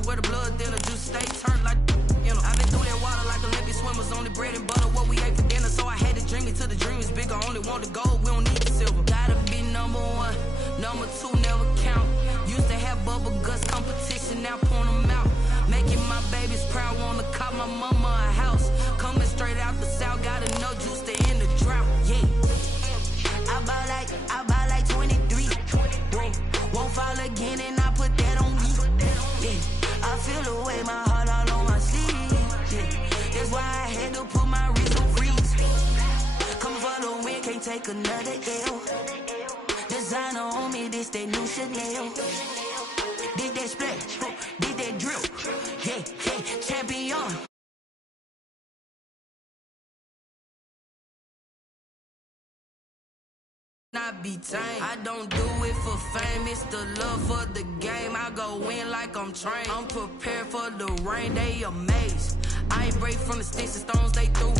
to where the blood thinner, juice stay turned like, you know. I've been through that water like Olympic swimmers, only bread and butter, what we ate for dinner. So I had to dream it till the dream is bigger, only want the gold, we don't need the silver. Gotta be number one, number two never count. Used to have bubble guts competition, now point them out. Making my babies proud, wanna cop my mama a house. Coming straight out the south, got enough juice to end the drought, yeah. I buy like 23. Whoa, won't fall again and I put that on me. Yeah, I feel the way, my heart all on my sleeve. Yeah, that's why I had to put my wrist on freeze. Coming for the win, can't take another L. Designer on me, this that new Chanel. Did that splash, did that drill. Yeah, yeah, champion. Not be tame. I don't do it for fame, it's the love for the game. I go in like I'm trained. I'm prepared for the rain, they amazed. I ain't break from the sticks and stones they threw.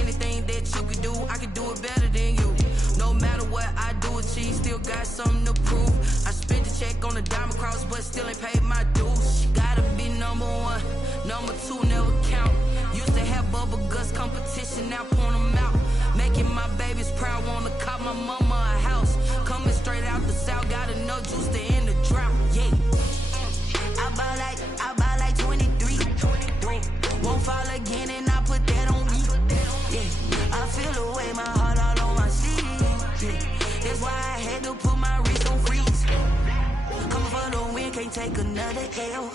Anything that you can do, I can do it better than you. No matter what I do, achieve, still got something to prove. I spent the check on the diamond cross, but still ain't paid my dues. Gotta be number one, number two never count. Used to have bubble guts competition, now point them out. Making my babies proud, wanna cop my mama a house. Coming straight out the south, got enough juice to end the drought, yeah. I buy like 23. Won't fall again and I put that on me. Yeah, I feel the way, my heart all on my sleeve. Yeah, that's why I had to put my wrist on freeze. Coming for the win, can't take another L.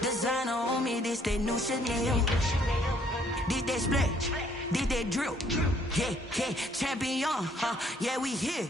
Designer on me, this that new Chanel. Did that splash, did that drill. Yeah, yeah, champion, yeah, we here.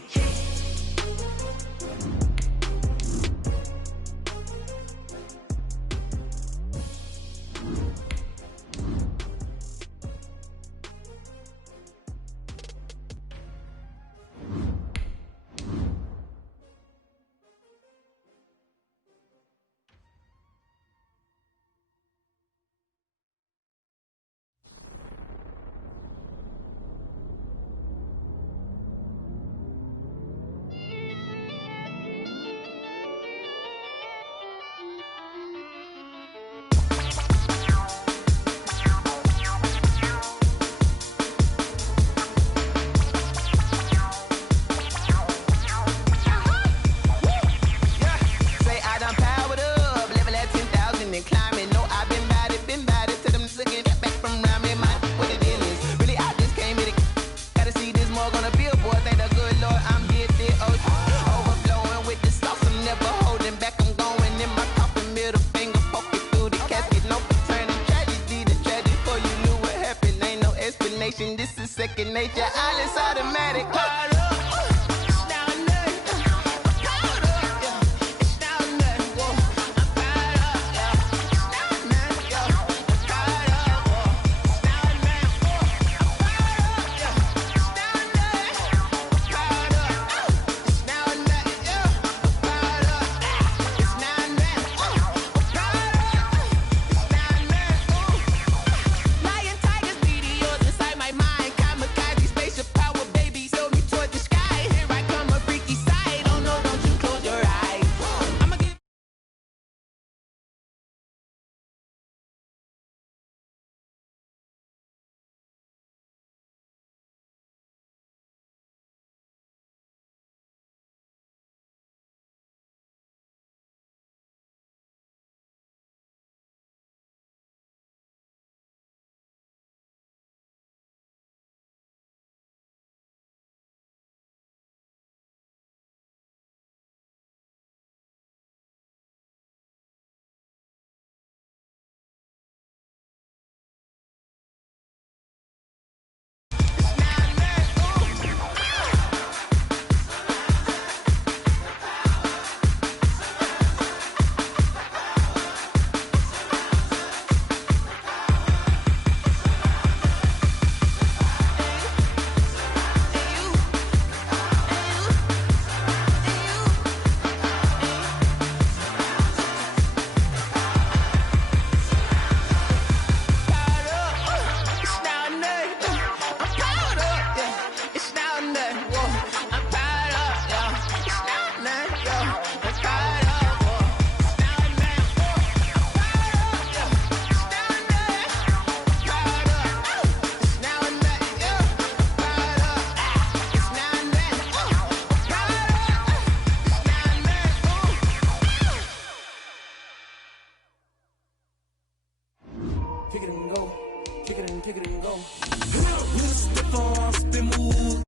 This is second nature, all is automatic. Lion, tigers, meteors inside my mind. Kamikaze, spaceship power, baby, show me towards Kick it and go. Kick it and go. With a stiff arm, spin move.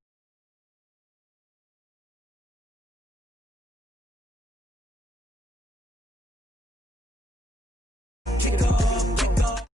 Kick off, kick off.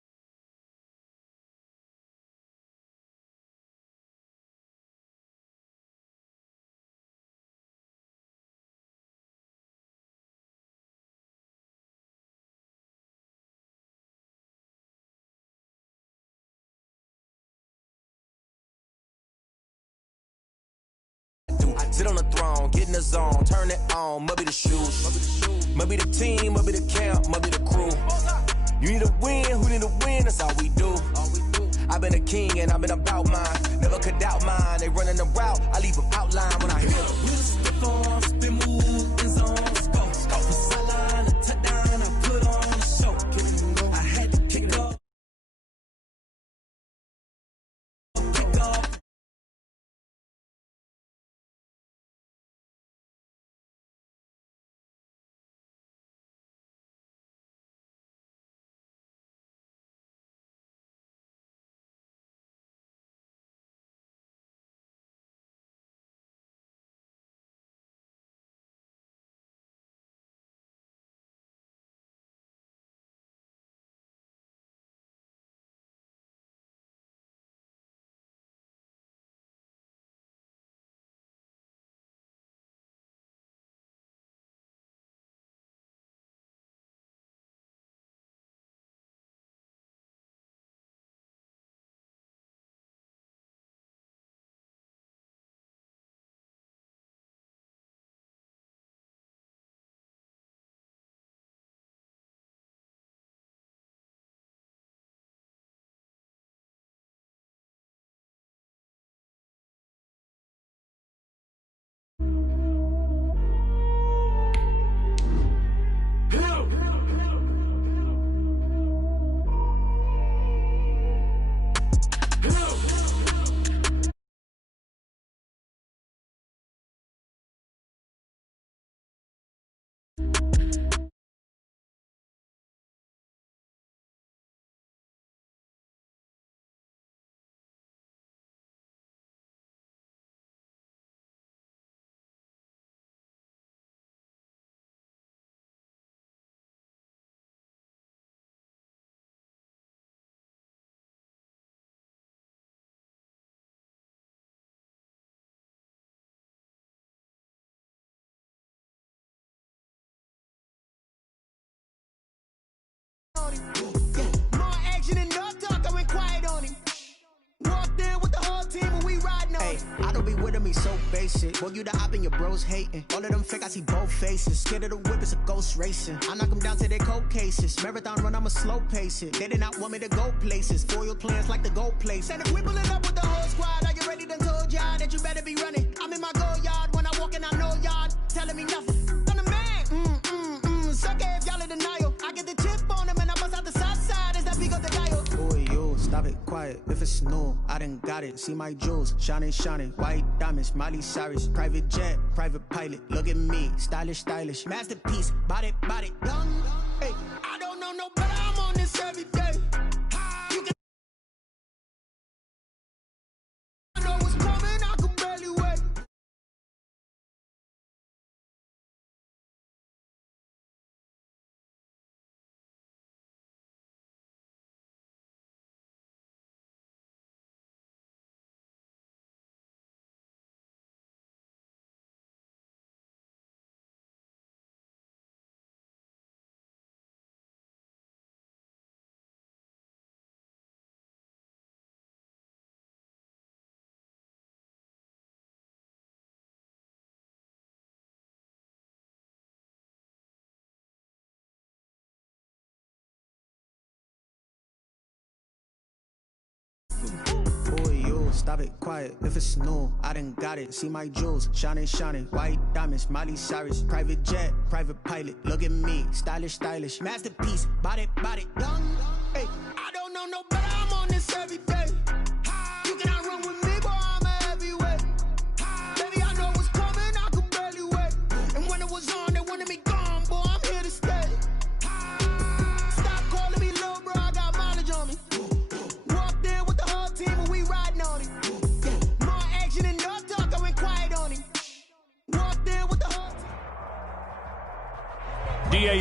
Sit on the throne, get in the zone, turn it on, must be the shoes, must be the team, must be the camp, must be the crew. You need a win, who need a win, that's all we do. I've been a king and I've been about mine, never could doubt mine. They running the route, I leave them outline when I hear them. With a stiff arm, spin move, in zone, let's go. From sideline to touchdown, I put on a show. I had to kick off. Kick off. More action and no talk, I went quiet on him. Walked in with the whole team and we riding on him. I don't be with him, he's so basic. Well, you the op and your bros hating. All of them fake, I see both faces. Scared of the whip, it's a ghost racing. I knock them down to their cold cases. Marathon run, I'ma slow pace it. They did not want me to go places. Foil plans like the gold place. And if we pulling up with the whole squad, are you ready? Done told y'all that you better be running. I'm in my go yard when I walk in, I know y'all telling me nothing. I'm the man, sucker if y'all in denial. I get the chip on him and I bust out the south side as that big of the dial. Boy, you stop it, quiet. If it's new, I done got it. See my jewels, shining, shining. White diamonds, Miley Cyrus. Private jet, private pilot. Look at me, stylish, stylish. Masterpiece, body, young. Hey, I don't know no better. I'm on this every day. You can I know what's coming, I can barely wait. Boy, you stop it, quiet. If it's new, I done got it. See my jewels, shining, shining. White diamonds, Miley Cyrus. Private jet, private pilot. Look at me, stylish, stylish. Masterpiece, body, young. Hey, I don't know no better. I'm on this every day. You cannot run with me, boy. I'm a heavyweight. Baby, I know what's coming. I can barely wait. And when it was on, they wanted me gone, boy. I'm here to stay. Stop calling me little bro. I got mileage on me.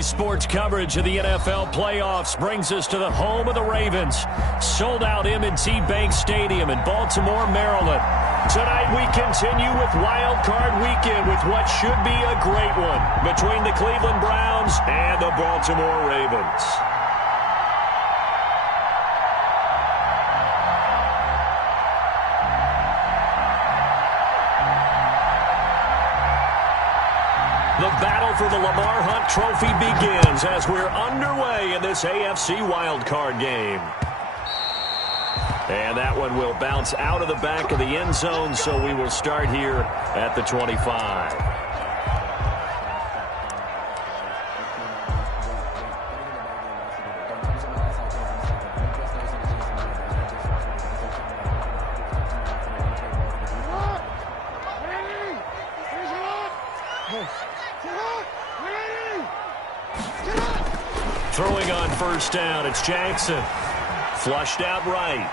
Sports coverage of the NFL playoffs brings us to the home of the Ravens. Sold-out M&T Bank Stadium in Baltimore, Maryland. Tonight we continue with Wild Card Weekend with what should be a great one between the Cleveland Browns and the Baltimore Ravens. The battle for the Lamar Hunt Trophy begins as we're underway in this AFC wildcard game. And that one will bounce out of the back of the end zone, so we will start here at the 25. Throwing on first down, it's Jackson. Flushed out right.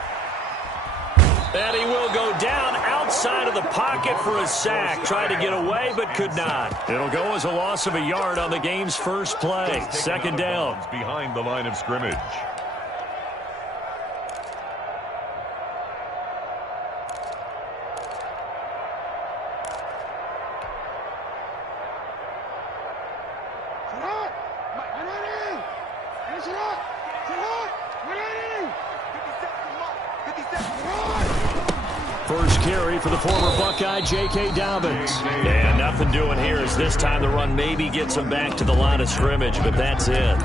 And he will go down outside of the pocket for a sack. Tried to get away, but could not. It'll go as a loss of a yard on the game's first play. Second down. Behind the line of scrimmage. First carry for the former Buckeye, J.K. Dobbins. And nothing doing here as this time the run maybe gets him back to the line of scrimmage, but that's it.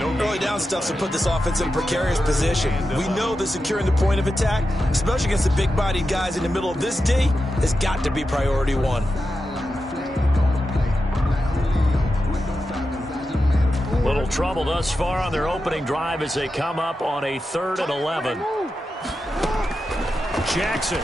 Early down stuff to put this offense in a precarious position. We know that securing the point of attack, especially against the big-bodied guys in the middle of this D, has got to be priority one. Little trouble thus far on their opening drive as they come up on a 3rd and 11. Jackson.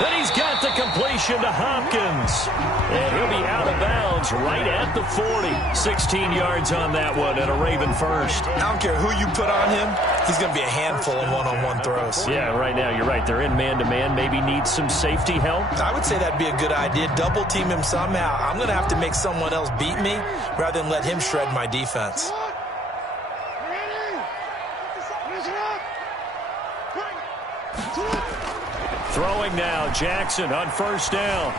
Then he's got the completion to Hopkins. And he'll be out of bounds right at the 40. 16 yards on that one and a Raven first. I don't care who you put on him. He's going to be a handful in one-on-one throws. Yeah, right now you're right. They're in man-to-man. Maybe need some safety help. I would say that'd be a good idea. Double team him somehow. I'm going to have to make someone else beat me rather than let him shred my defense. Throwing now, Jackson on first down.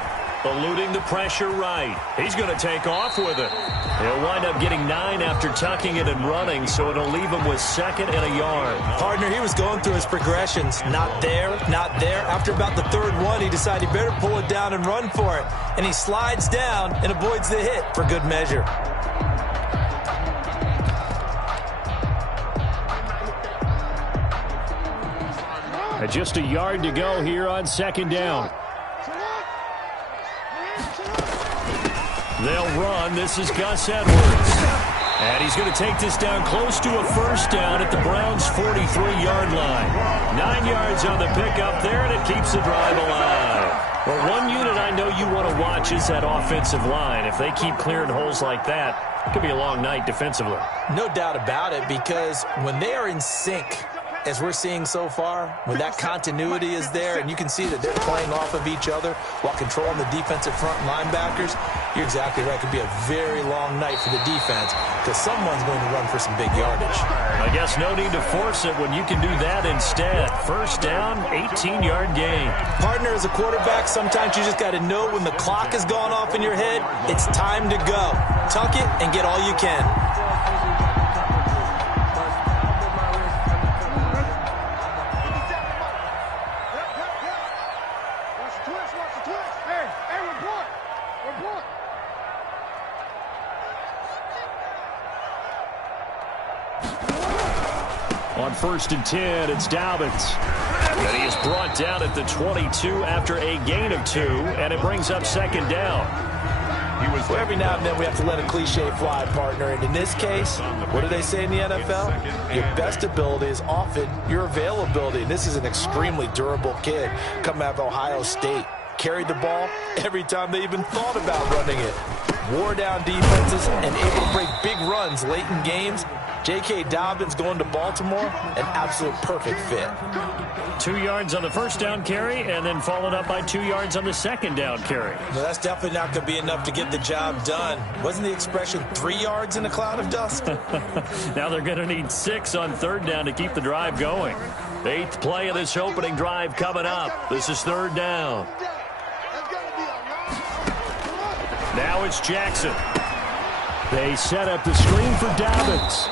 Eluding the pressure right. He's going to take off with it. He'll wind up getting 9 after tucking it and running, so it'll leave him with 2nd and a yard. Partner, he was going through his progressions. Not there, not there. After about the 3rd one, he decided he better pull it down and run for it. And he slides down and avoids the hit for good measure. Just a yard to go here on 2nd down. They'll run. This is Gus Edwards. And he's going to take this down close to a first down at the Browns' 43-yard line. 9 yards on the pickup there, and it keeps the drive alive. Well, one unit I know you want to watch is that offensive line. If they keep clearing holes like that, it could be a long night defensively. No doubt about it, because when they are in sync, as we're seeing so far, when that continuity is there and you can see that they're playing off of each other while controlling the defensive front linebackers, you're exactly right. It could be a very long night for the defense because someone's going to run for some big yardage. I guess no need to force it when you can do that instead. First down, 18-yard gain. Partner, as a quarterback, sometimes you just got to know when the clock has gone off in your head, it's time to go. Tuck it and get all you can. On 1st and 10, it's Dobbins. And he is brought down at the 22 after a gain of 2, and it brings up 2nd down. Well, every now and then we have to let a cliche fly, partner. And in this case, what do they say in the NFL? Your best ability is often your availability. And this is an extremely durable kid coming out of Ohio State. Carried the ball every time they even thought about running it. Wore down defenses and able to break big runs happens late in games, J.K. Dobbins going to Baltimore, an absolute perfect fit. 2 yards on the first down carry, and then followed up by 2 yards on the second down carry. Well, that's definitely not going to be enough to get the job done. Wasn't the expression 3 yards in a cloud of dust? Now they're going to need 6 on third down to keep the drive going. 8th play of this opening drive coming up. This is third down. Now it's Jackson. They set up the screen for Dobbins.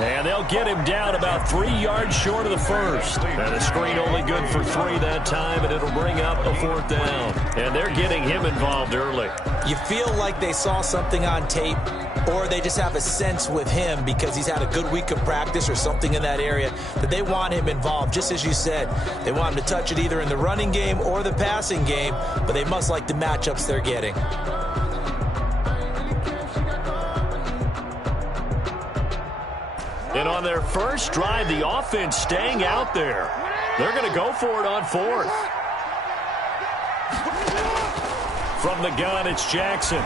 And they'll get him down about 3 yards short of the first. And a screen only good for 3 that time, and it'll bring up a 4th down. And they're getting him involved early. You feel like they saw something on tape, or they just have a sense with him because he's had a good week of practice or something in that area that they want him involved. Just as you said, they want him to touch it either in the running game or the passing game, but they must like the matchups they're getting. And on their first drive, the offense staying out there. They're going to go for it on 4th. From the gun, it's Jackson.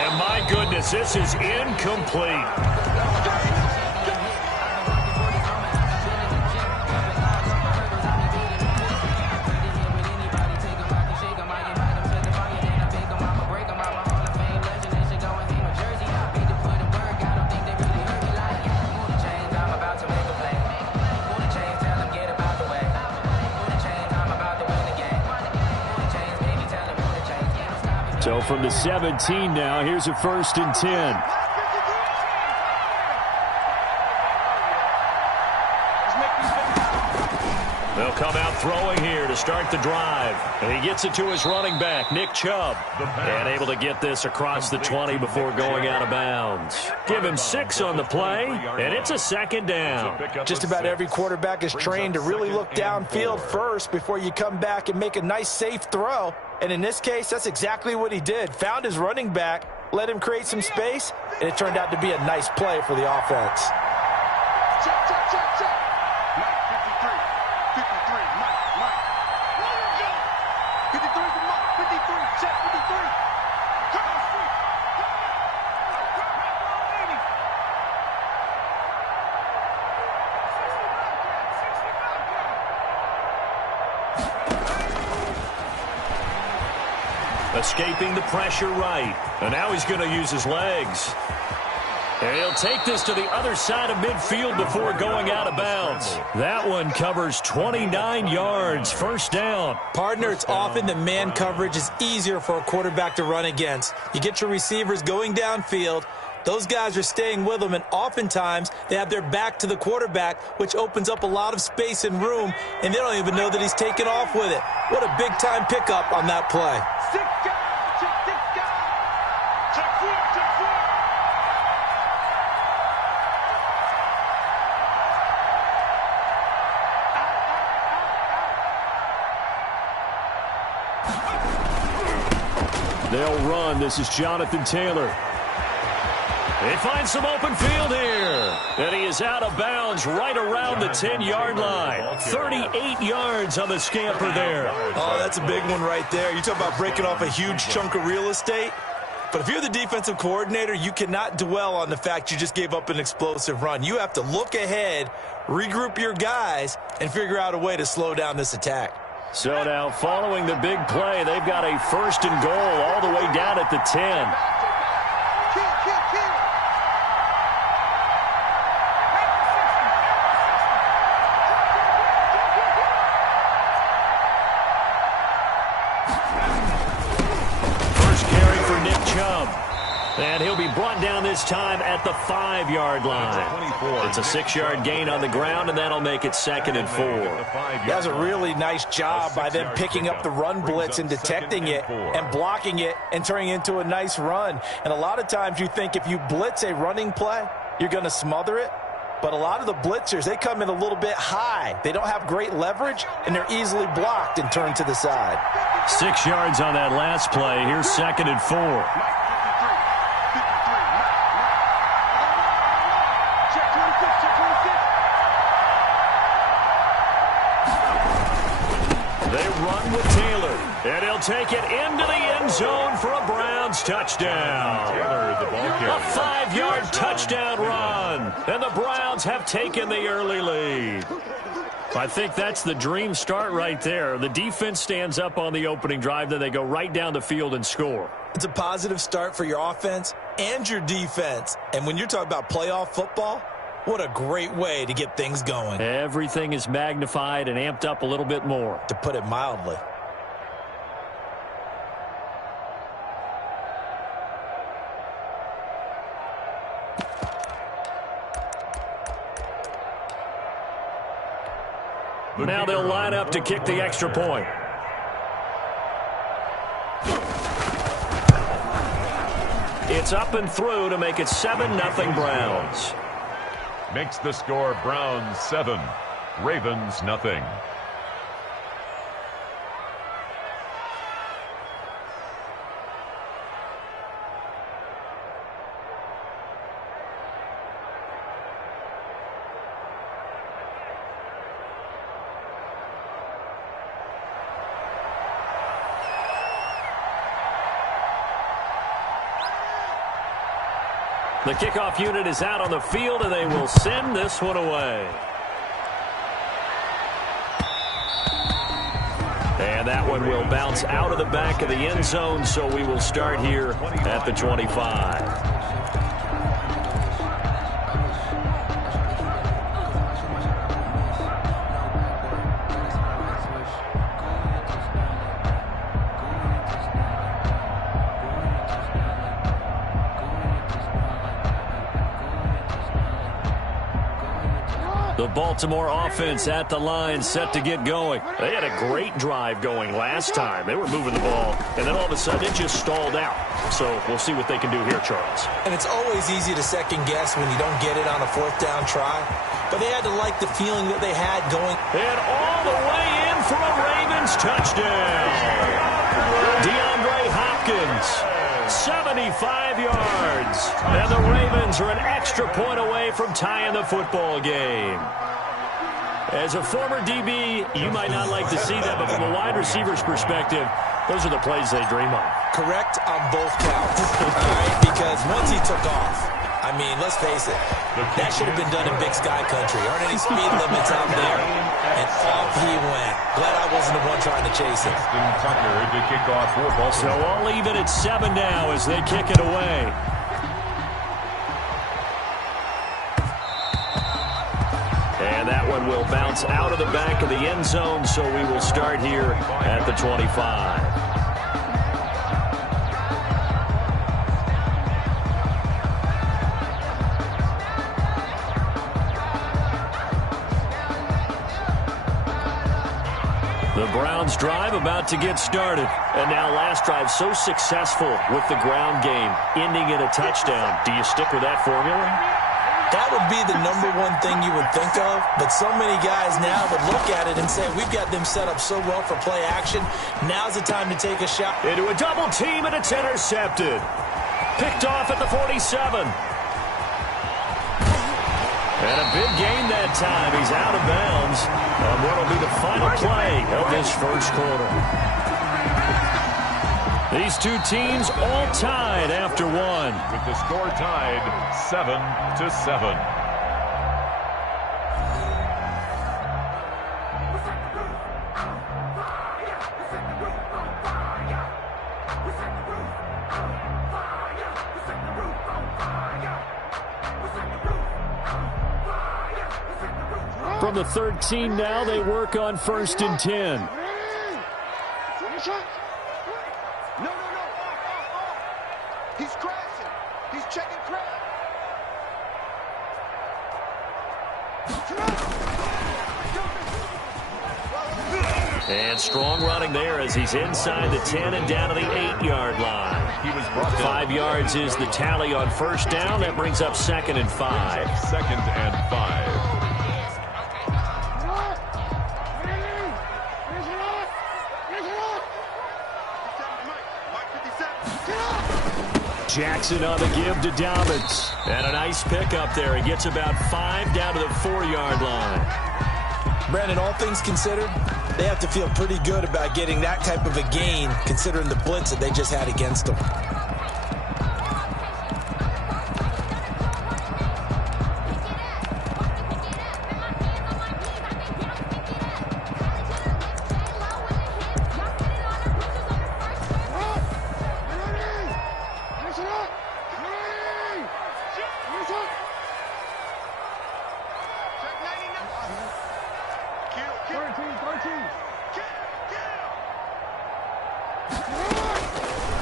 And my goodness, this is incomplete. So from the 17 now, here's a 1st and 10. They'll come out throwing here to start the drive. And he gets it to his running back, Nick Chubb. And able to get this across the 20 before going out of bounds. Give him 6 on the play, and it's a 2nd down. Just about every quarterback is trained to really look downfield first before you come back and make a nice, safe throw. And in this case, that's exactly what he did. Found his running back, let him create some space, and it turned out to be a nice play for the offense. Check, check, check, check. Mike, 53. 53, Mike, Mike. 53 for Mike, 53, check, 53. Come on, sweet. Escaping the pressure right. And now he's going to use his legs. And he'll take this to the other side of midfield before going out of bounds. That one covers 29 yards. 1st down. Partner, it's often the man coverage is easier for a quarterback to run against. You get your receivers going downfield. Those guys are staying with them, and oftentimes they have their back to the quarterback, which opens up a lot of space and room, and they don't even know that he's taken off with it. What a big-time pickup on that play. They'll run. This is Jonathan Taylor. He finds some open field here. And he is out of bounds right around the 10-yard line. 38 yards on the scamper there. Oh, that's a big one right there. You talk about breaking off a huge chunk of real estate. But if you're the defensive coordinator, you cannot dwell on the fact you just gave up an explosive run. You have to look ahead, regroup your guys, and figure out a way to slow down this attack. So now following the big play, they've got a 1st and goal all the way down at the 10. And he'll be brought down this time at the 5-yard line. It's a 6-yard gain on the ground, and that'll make it 2nd and 4. That's a really nice job by them picking up the run blitz and detecting it and blocking it and turning it into a nice run. And a lot of times you think if you blitz a running play, you're going to smother it. But a lot of the blitzers, they come in a little bit high. They don't have great leverage, and they're easily blocked and turned to the side. 6 yards on that last play. Here's 2nd and 4. And he'll take it into the end zone for a Browns touchdown. A 5-yard touchdown run. And the Browns have taken the early lead. I think that's the dream start right there. The defense stands up on the opening drive, then they go right down the field and score. It's a positive start for your offense and your defense. And when you're talking about playoff football, what a great way to get things going. Everything is magnified and amped up a little bit more, to put it mildly. Now they'll line up to kick the extra point. It's up and through to make it 7-0 Browns. Makes the score Browns 7, Ravens nothing. The kickoff unit is out on the field, and they will send this one away. And that one will bounce out of the back of the end zone, so we will start here at the 25. The Baltimore offense at the line, set to get going. They had a great drive going last time. They were moving the ball, and then all of a sudden it just stalled out. So we'll see what they can do here, Charles. And it's always easy to second guess when you don't get it on a 4th down try. But they had to like the feeling that they had going. And all the way in for a Ravens touchdown. DeAndre Hopkins, 75 yards. And the Ravens are an extra point away from tying the football game. As a former DB, you might not like to see that, but from a wide receiver's perspective, those are the plays they dream of. Correct on both counts. All right, because once he took off, I mean, let's face it, that should have been done in Big Sky Country. Aren't any speed limits out there? And off he went. Glad I wasn't the one trying to chase him. Tucker to kick off for Baltimore. So I'll leave it at 7 now as they kick it away. And that one will bounce out of the back of the end zone, so we will start here at the 25. The Browns drive about to get started. And now last drive so successful with the ground game, ending in a touchdown. Do you stick with that formula? That would be the #1 thing you would think of, but so many guys now would look at it and say, we've got them set up so well for play action. Now's the time to take a shot. Into a double team, and it's intercepted. Picked off at the 47. And a big gain that time. He's out of bounds on what will be the final play of this first quarter. These two teams all tied after one. With the score tied 7-7. From the 13 now, they work on 1st and 10. No. He's crashing. He's checking crash. And strong running there as he's inside the 10 and down to the 8-yard line. He was brought down. 5 yards is the tally on 1st down. That brings up 2nd and 5. 2nd and 5. Jackson on the give to Dobbins. And a nice pickup there. He gets about 5 down to the 4-yard line. Brandon, all things considered, they have to feel pretty good about getting that type of a gain, considering the blitz that they just had against them.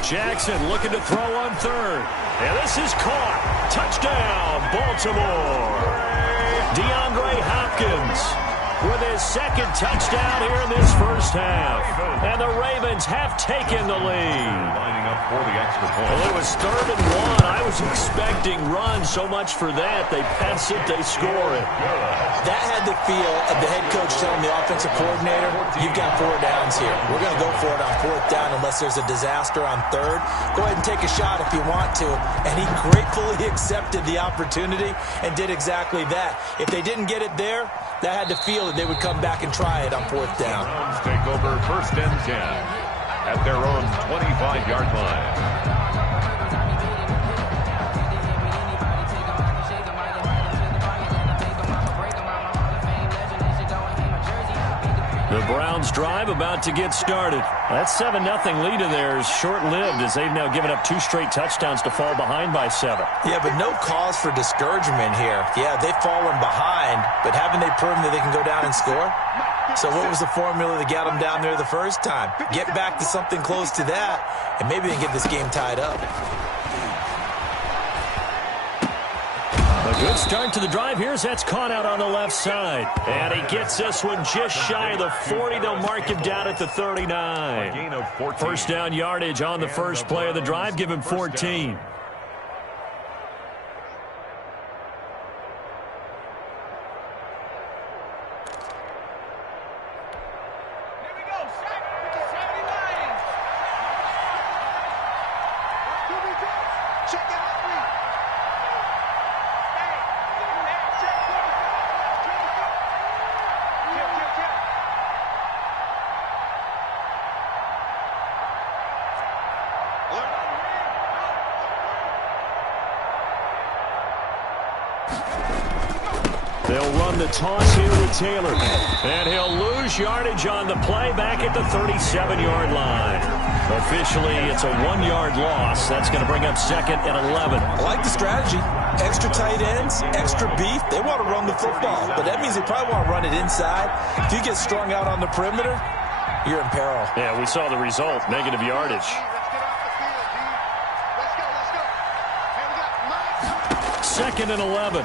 Jackson looking to throw on third. And this is caught. Touchdown, Baltimore. DeAndre Hopkins with his second touchdown here in this first half. And the Ravens have taken the lead. Lining up for the extra point. Well, it was 3rd and 1. I was expecting runs. So much for that. They pass it, they score it. That had the feel of the head coach telling the offensive coordinator, you've got 4 downs here. We're going to go for it on 4th down unless there's a disaster on 3rd. Go ahead and take a shot if you want to. And he gratefully accepted the opportunity and did exactly that. If they didn't get it there, that had the feel that they would come back and try it on 4th down. Browns take over 1st and 10 at their own 25-yard line. The Browns drive about to get started. That 7-0 lead of theirs short-lived as they've now given up 2 straight touchdowns to fall behind by 7. Yeah, but no cause for discouragement here. Yeah, they've fallen behind, but haven't they proven that they can go down and score? So what was the formula that got them down there the first time? Get back to something close to that, and maybe they can get this game tied up. A good start to the drive. Here's that's caught out on the left side. And he gets this one just shy of the 40. They'll mark him down at the 39. A gain of 14. First down yardage on the first play of the drive. Give him 14. They'll run the toss here with Taylor. And he'll lose yardage on the play back at the 37-yard line. Officially, it's a 1-yard loss. That's going to bring up 2nd and 11. I like the strategy. Extra tight ends, extra beef. They want to run the football, but that means they probably want to run it inside. If you get strung out on the perimeter, you're in peril. Yeah, we saw the result, negative yardage. 2nd and 11.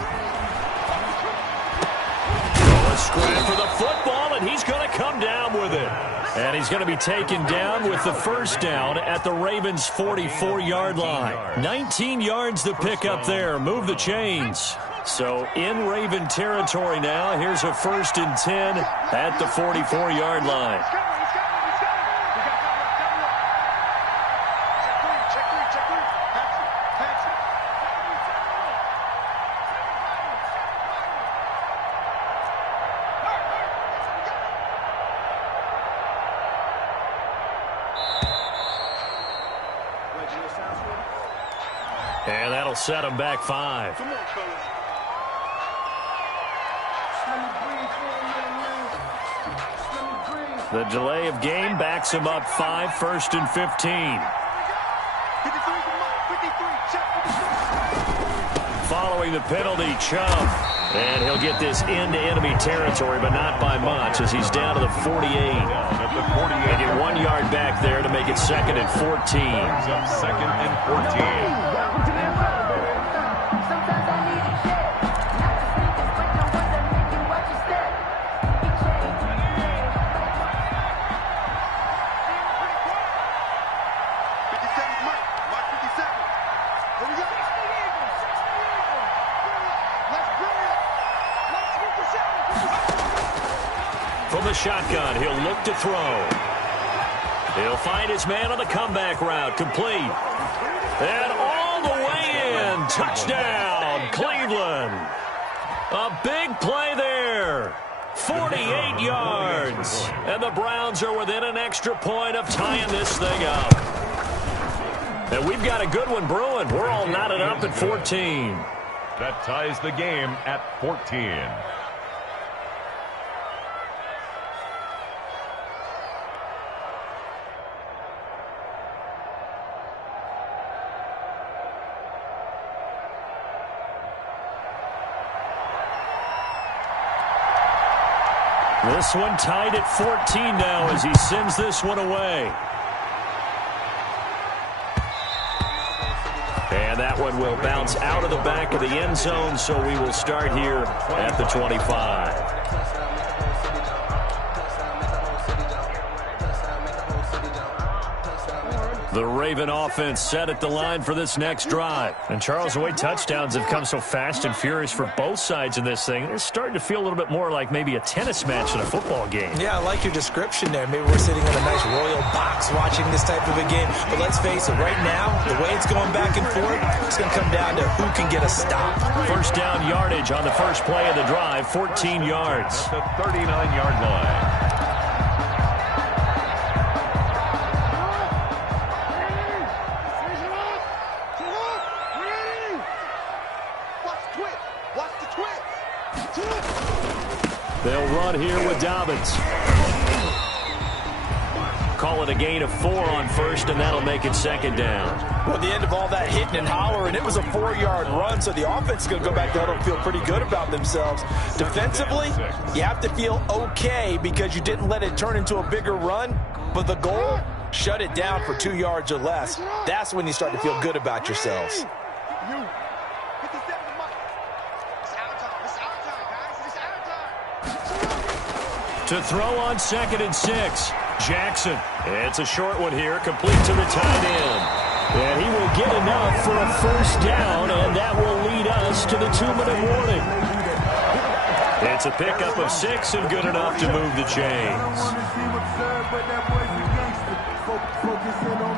Scram for the football, and he's going to come down with it. And he's going to be taken down with the first down at the Ravens' 44-yard line. 19 yards to pick up there. Move the chains. So in Raven territory now. Here's a 1st and 10 at the 44-yard line. And that'll set him back 5. Come on, fellas. The delay of game backs him up 5, 1st and 15. Following the penalty, Chubb. And he'll get this into enemy territory, but not by much as he's down to the 48. They get 1 yard back there to make it 2nd and 14. Up 2nd and 14. From the shotgun, he'll look to throw. He'll find his man on the comeback route. Complete. And all the way in. Touchdown, Cleveland. A big play there. 48 yards. And the Browns are within an extra point of tying this thing up. And we've got a good one brewing. We're all knotted up at 14. That ties the game at 14. This one tied at 14 now as he sends this one away. one will bounce out of the back of the end zone, so we will start here at the 25. The Raven offense set at the line for this next drive. And, Charles, the way touchdowns have come so fast and furious for both sides in this thing, it's starting to feel a little bit more like maybe a tennis match than a football game. Yeah, I like your description there. Maybe we're sitting in a nice royal box watching this type of a game. But let's face it, right now, the way it's going back and forth, it's going to come down to who can get a stop. First down yardage on the first play of the drive, 14 yards. At the 39-yard line. They'll run here with Dobbins. Call it a gain of 4 on first, and that'll make it second down. Well, at the end of all that hitting and hollering, it was a 4-yard run, so the offense is going to go back there and feel pretty good about themselves. Defensively, you have to feel okay because you didn't let it turn into a bigger run, but the goal, shut it down for 2 yards or less. That's when you start to feel good about yourselves. To throw on 2nd and 6. Jackson. It's a short one here, complete to the tight end. And he will get enough for a first down, and that will lead us to the 2-minute warning. It's a pickup of 6 and good enough to move the chains.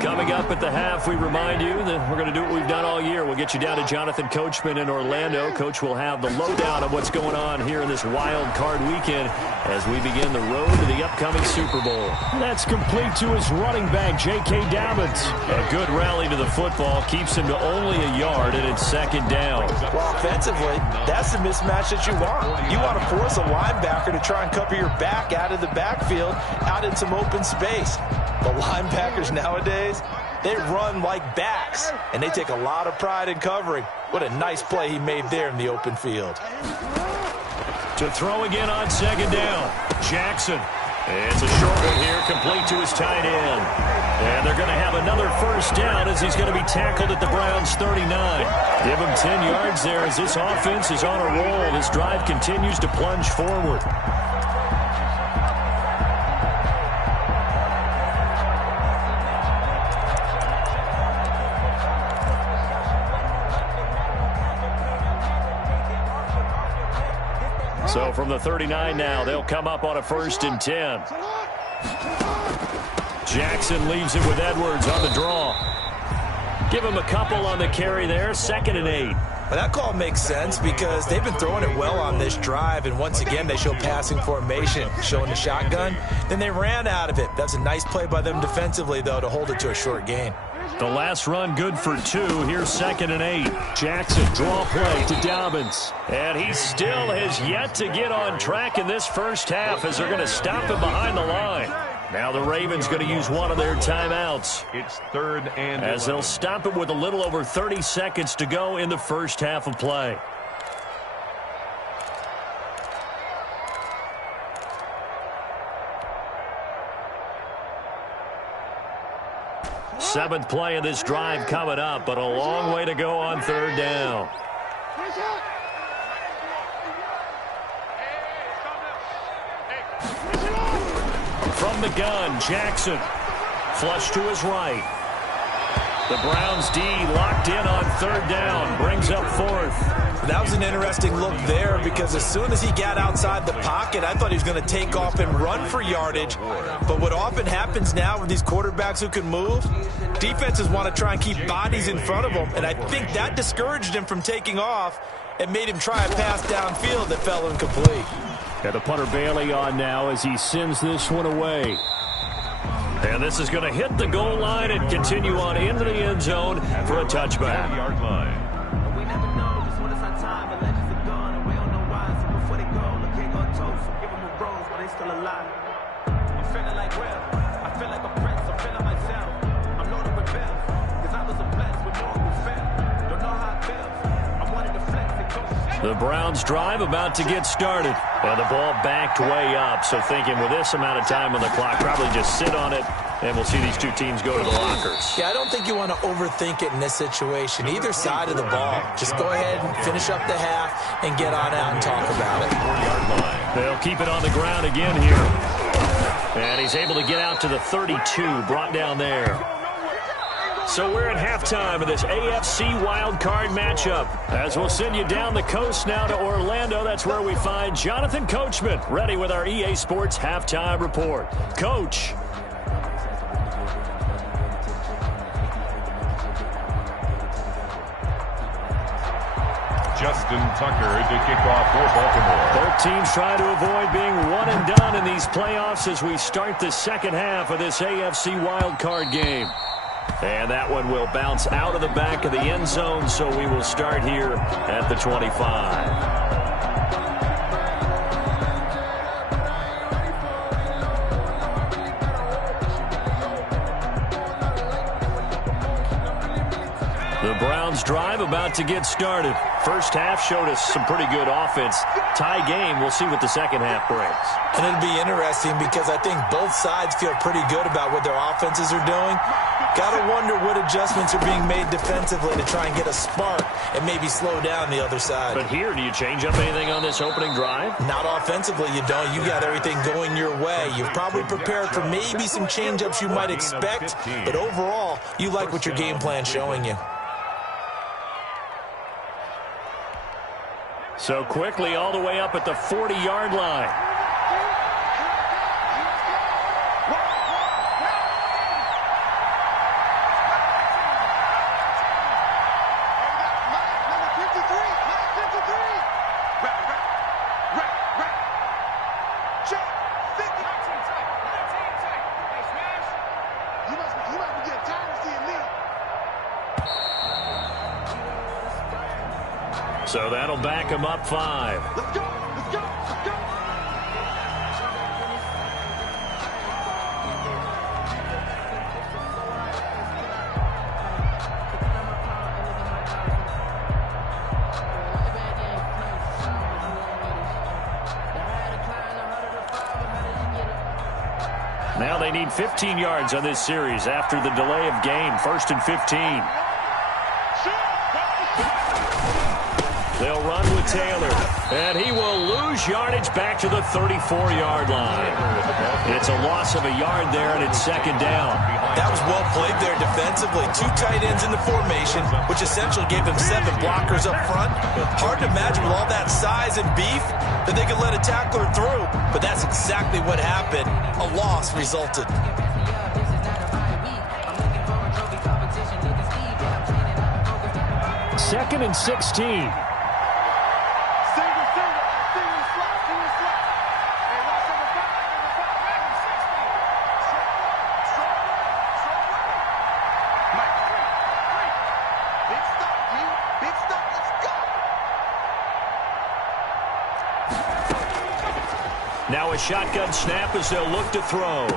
Coming up at the half, we remind you that we're going to do what we've done all year. We'll get you down to Jonathan Coachman in Orlando. Coach will have the lowdown of what's going on here in this wild card weekend as we begin the road to the upcoming Super Bowl. That's complete to his running back, J.K. Dobbins. A good rally to the football keeps him to only a yard, and it's second down. Well, offensively, that's the mismatch that you want. You want to force a linebacker to try and cover your back out of the backfield, out in some open space. The linebackers nowadays, they run like backs, and they take a lot of pride in covering. What a nice play he made there in the open field. To throw again on second down, Jackson. It's a short one here, complete to his tight end. And they're going to have another first down as he's going to be tackled at the Browns' 39. Give him 10 yards there as this offense is on a roll. This drive continues to plunge forward. So from the 39 now, they'll come up on a 1st and 10. Jackson leaves it with Edwards on the draw. Give him a couple on the carry there, 2nd and 8. Well, that call makes sense because they've been throwing it well on this drive, and once again they show passing formation, showing the shotgun. Then they ran out of it. That's a nice play by them defensively, though, to hold it to a short gain. The last run good for 2. Here's 2nd and 8. Jackson, draw play to Dobbins. And he still has yet to get on track in this first half as they're going to stop him behind the line. Now the Ravens going to use one of their timeouts. It's 3rd and 11. As they'll stop it with a little over 30 seconds to go in the first half of play. Seventh play of this drive coming up, but a long way to go on 3rd down. From the gun, Jackson. Flush to his right. The Browns D locked in on 3rd down, brings up 4th. That was an interesting look there because as soon as he got outside the pocket, I thought he was going to take off and run for yardage. But what often happens now with these quarterbacks who can move, defenses want to try and keep bodies in front of them, and I think that discouraged him from taking off and made him try a pass downfield that fell incomplete. Got the punter Bailey on now as he sends this one away. And this is going to hit the goal line and continue on into the end zone for a touchback. 40-yard line. The Browns drive about to get started. And the ball backed way up. So thinking with this amount of time on the clock, probably just sit on it And we'll see these two teams go to the lockers. Yeah, I don't think you want to overthink it in this situation. Either side of the ball. Just go ahead and finish up the half and get on out and talk about it. 4-yard line. They'll keep it on the ground again here. And he's able to get out to the 32, brought down there. So we're at halftime of this AFC wild card matchup. As we'll send you down the coast now to Orlando, that's where we find Jonathan Coachman, ready with our EA Sports halftime report. Coach. Justin Tucker to kick off for Baltimore. Both teams try to avoid being one and done in these playoffs as we start the second half of this AFC wild card game. And that one will bounce out of the back of the end zone, so we will start here at the 25. The Browns drive about to get started. First half showed us some pretty good offense. Tie game. We'll see what the second half brings. And it'll be interesting because I think both sides feel pretty good about what their offenses are doing. Got to wonder what adjustments are being made defensively to try and get a spark and maybe slow down the other side. But here, do you change up anything on this opening drive? Not offensively, you don't. You got everything going your way. You've probably prepared for maybe some change-ups you might expect, but overall, you like what your game plan's showing you. So quickly all the way up at the 40-yard line. So that'll back him up 5. Let's go. Let's go. Let's go. Now they need 15 yards on this series after the delay of game. 1st and 15. They'll run with Taylor, and he will lose yardage back to the 34-yard line. It's a loss of a yard there, and it's second down. That was well played there defensively. 2 tight ends in the formation, which essentially gave them 7 blockers up front. Hard to imagine with all that size and beef that they could let a tackler through, but that's exactly what happened. A loss resulted. 2nd and 16. Now a shotgun snap as they'll look to throw.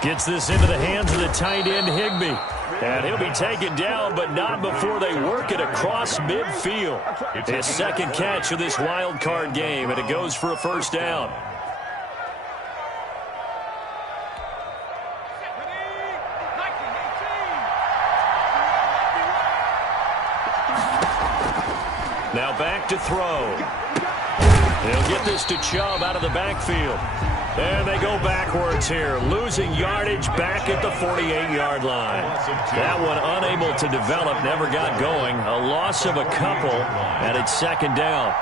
Gets this into the hands of the tight end, Higbee. And he'll be taken down, but not before they work it across midfield. His second catch of this wild card game, and it goes for a first down. Now back to throw. They'll get this to Chubb out of the backfield. And they go backwards here, losing yardage back at the 48-yard line. That one unable to develop, never got going. A loss of a couple, and it's second down.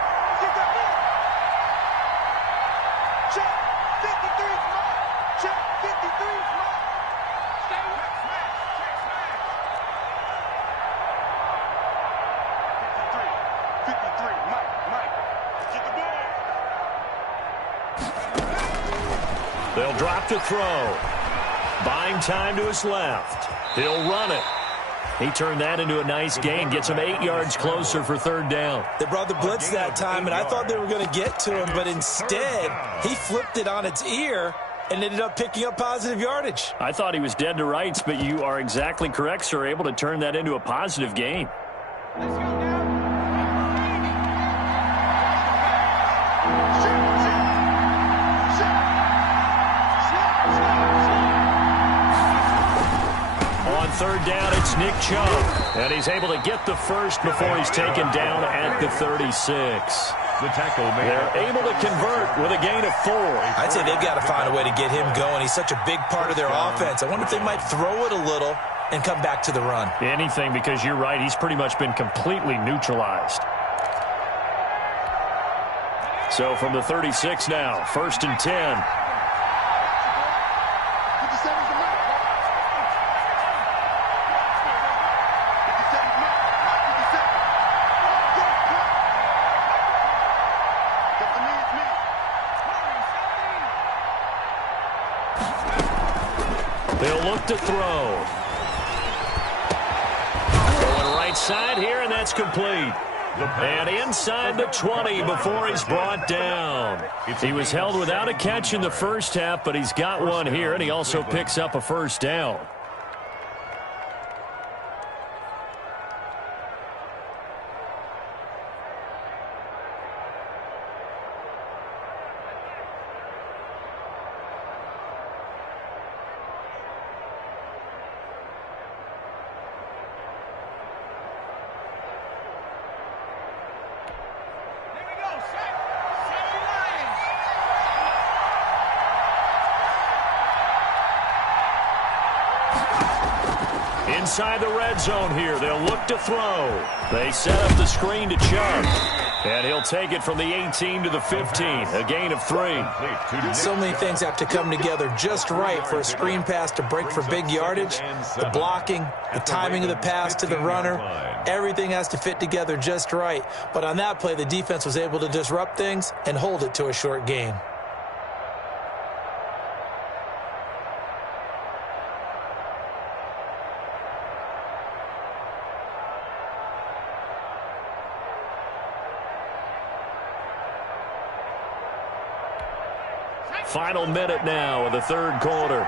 They'll drop to throw. Buying time to his left. He'll run it. He turned that into a nice gain. Gets him 8 yards closer for third down. They brought the blitz that time, and I thought they were going to get to him, but instead, he flipped it on its ear and ended up picking up positive yardage. I thought he was dead to rights, but you are exactly correct, sir. Able to turn that into a positive gain. down, it's Nick Chubb. And he's able to get the first before he's taken down at the 36. The tackle made. They're able to convert with a gain of 4. I'd say they've got to find a way to get him going. He's such a big part of their offense. I wonder if they might throw it a little and come back to the run. Anything, because you're right, he's pretty much been completely neutralized. So from the 36 now, 1st and 10. They'll look to throw. Going right side here, and that's complete. And inside the 20 before he's brought down. He was held without a catch in the first half, but he's got one here, and he also picks up a first down. Inside the red zone here, they'll look to throw. They set up the screen to Chubb. And he'll take it from the 18 to the 15, a gain of 3. So many things have to come together just right for a screen pass to break for big yardage. The blocking, the timing of the pass to the runner, everything has to fit together just right. But on that play, the defense was able to disrupt things and hold it to a short gain. Final minute now of the third quarter.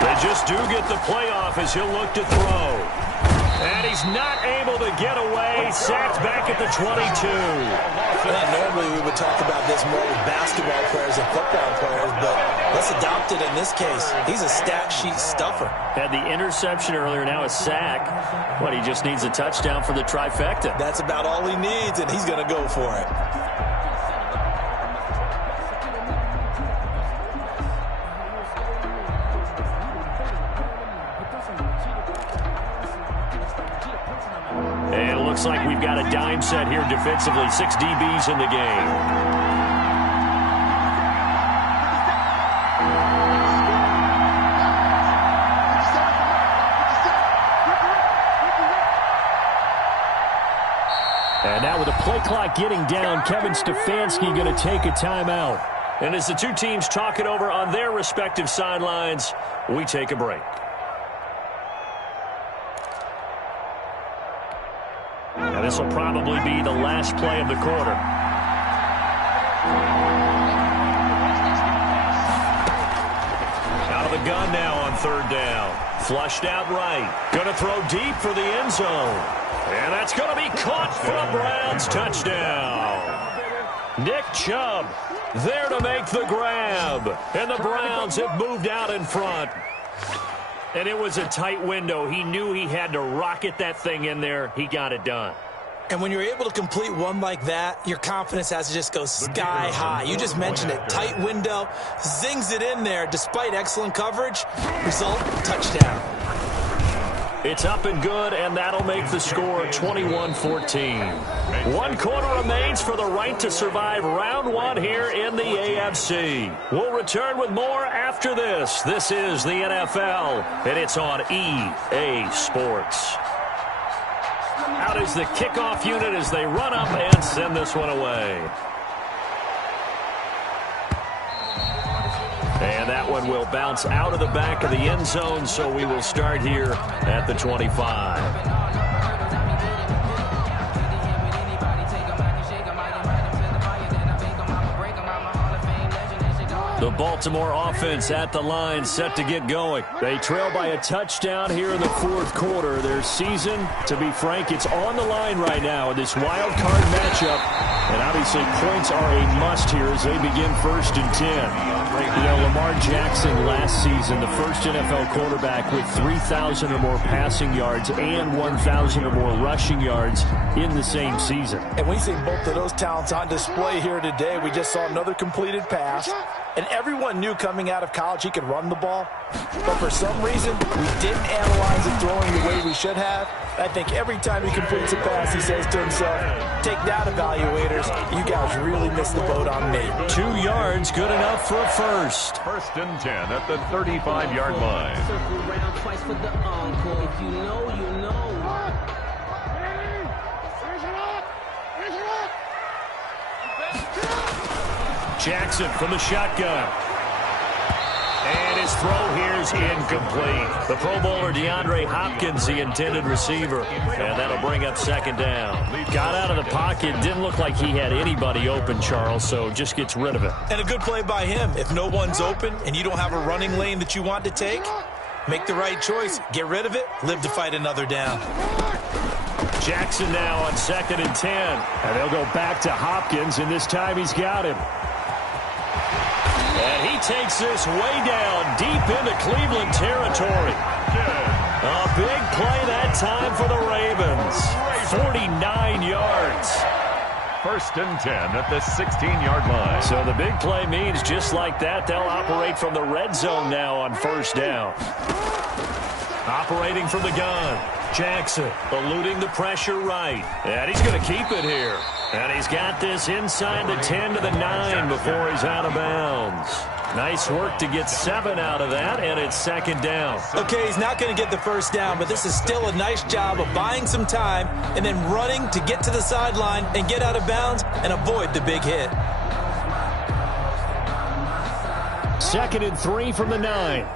They just do get the playoff as he'll look to throw. And he's not able to get away. Sacked back at the 22. Normally we would talk about this more with basketball players and football players, but let's adopt it in this case. He's a stat sheet stuffer. Had the interception earlier, now a sack. But he just needs a touchdown for the trifecta. That's about all he needs, and he's going to go for it. And it looks like we've got a dime set here defensively. 6 DBs in the game. And now with the play clock getting down, Kevin Stefanski going to take a timeout. And as the two teams talk it over on their respective sidelines, we take a break. And this will probably be the last play of the quarter. Out of the gun now on 3rd down. Flushed out right. Going to throw deep for the end zone. And that's going to be caught for a Browns touchdown. Nick Chubb there to make the grab. And the Browns have moved out in front. And it was a tight window. He knew he had to rocket that thing in there. He got it done. And when you're able to complete one like that, your confidence has to just go sky high. You just mentioned it. Tight window, zings it in there despite excellent coverage. Result, touchdown. It's up and good, and that'll make the score 21-14. 1 quarter remains for the right to survive round 1 here in the AFC. We'll return with more after this. This is the NFL, and it's on EA Sports. Out is the kickoff unit as they run up and send this one away. And that one will bounce out of the back of the end zone, so we will start here at the 25. The Baltimore offense at the line, set to get going. They trail by a touchdown here in the fourth quarter. Their season, to be frank, it's on the line right now in this wild card matchup. And obviously points are a must here as they begin 1st and 10. You know, Lamar Jackson last season, the first NFL quarterback with 3,000 or more passing yards and 1,000 or more rushing yards in the same season. And we see both of those talents on display here today. We just saw another completed pass. And everyone knew coming out of college he could run the ball. But for some reason, we didn't analyze it throwing the way we should have. I think every time he completes a pass, he says to himself, take that, evaluators. You guys really missed the boat on me. 2 yards, good enough for a first. 1st and 10 at the 35-yard line. Circle around twice for the encore. If you know, you know. Jackson from the shotgun. And his throw here is incomplete. The Pro Bowler DeAndre Hopkins, the intended receiver. And that'll bring up 2nd down. Got out of the pocket. Didn't look like he had anybody open, Charles, so just gets rid of it. And a good play by him. If no one's open and you don't have a running lane that you want to take, make the right choice. Get rid of it. Live to fight another down. Jackson now on 2nd and 10. And they'll go back to Hopkins, and this time he's got him. And he takes this way down deep into Cleveland territory. A big play that time for the Ravens. 49 yards. 1st and 10 at the 16-yard line. So the big play means just like that, they'll operate from the red zone now on 1st down. Operating from the gun. Jackson eluding the pressure right. And he's going to keep it here. And he's got this inside the 10 to the 9 before he's out of bounds. Nice work to get 7 out of that, and it's 2nd down. Okay, he's not going to get the 1st down, but this is still a nice job of buying some time and then running to get to the sideline and get out of bounds and avoid the big hit. 2nd and 3 from the 9.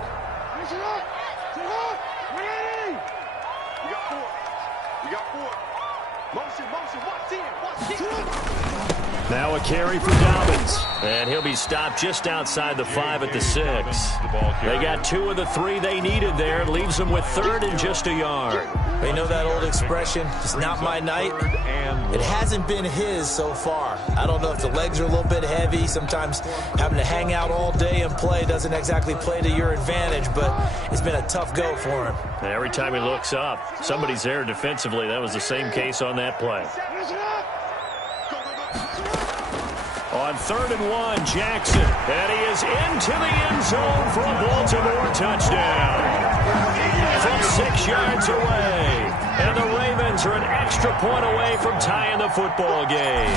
Now a carry for Dobbins. And he'll be stopped just outside the 5 at the 6. They got 2 of the 3 they needed there. And leaves them with 3rd and just a yard. They know that old expression, it's not my night. It hasn't been his so far. I don't know if the legs are a little bit heavy. Sometimes having to hang out all day and play doesn't exactly play to your advantage, but it's been a tough go for him. And every time he looks up, somebody's there defensively. That was the same case on that play. On 3rd and 1, Jackson. And he is into the end zone for a Baltimore touchdown. From 6 yards away. And the Ravens are an extra point away from tying the football game.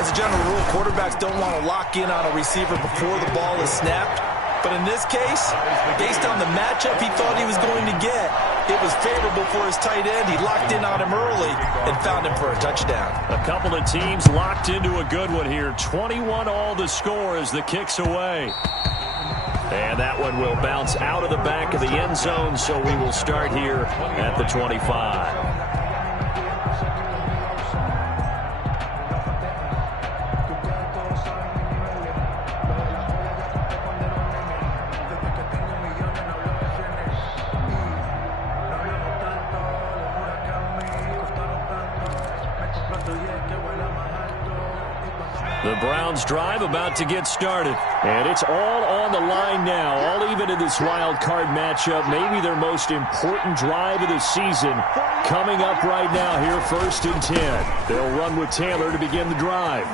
As a general rule, quarterbacks don't want to lock in on a receiver before the ball is snapped. But in this case, based on the matchup he thought he was going to get, it was favorable for his tight end. He locked in on him early and found him for a touchdown. A couple of teams locked into a good one here. 21 all the score as the kick's away. And that one will bounce out of the back of the end zone, so we will start here at the 25. The Browns drive about to get started. And it's all on the line now, all even in this wild card matchup. Maybe their most important drive of the season coming up right now here, 1st and 10. They'll run with Taylor to begin the drive.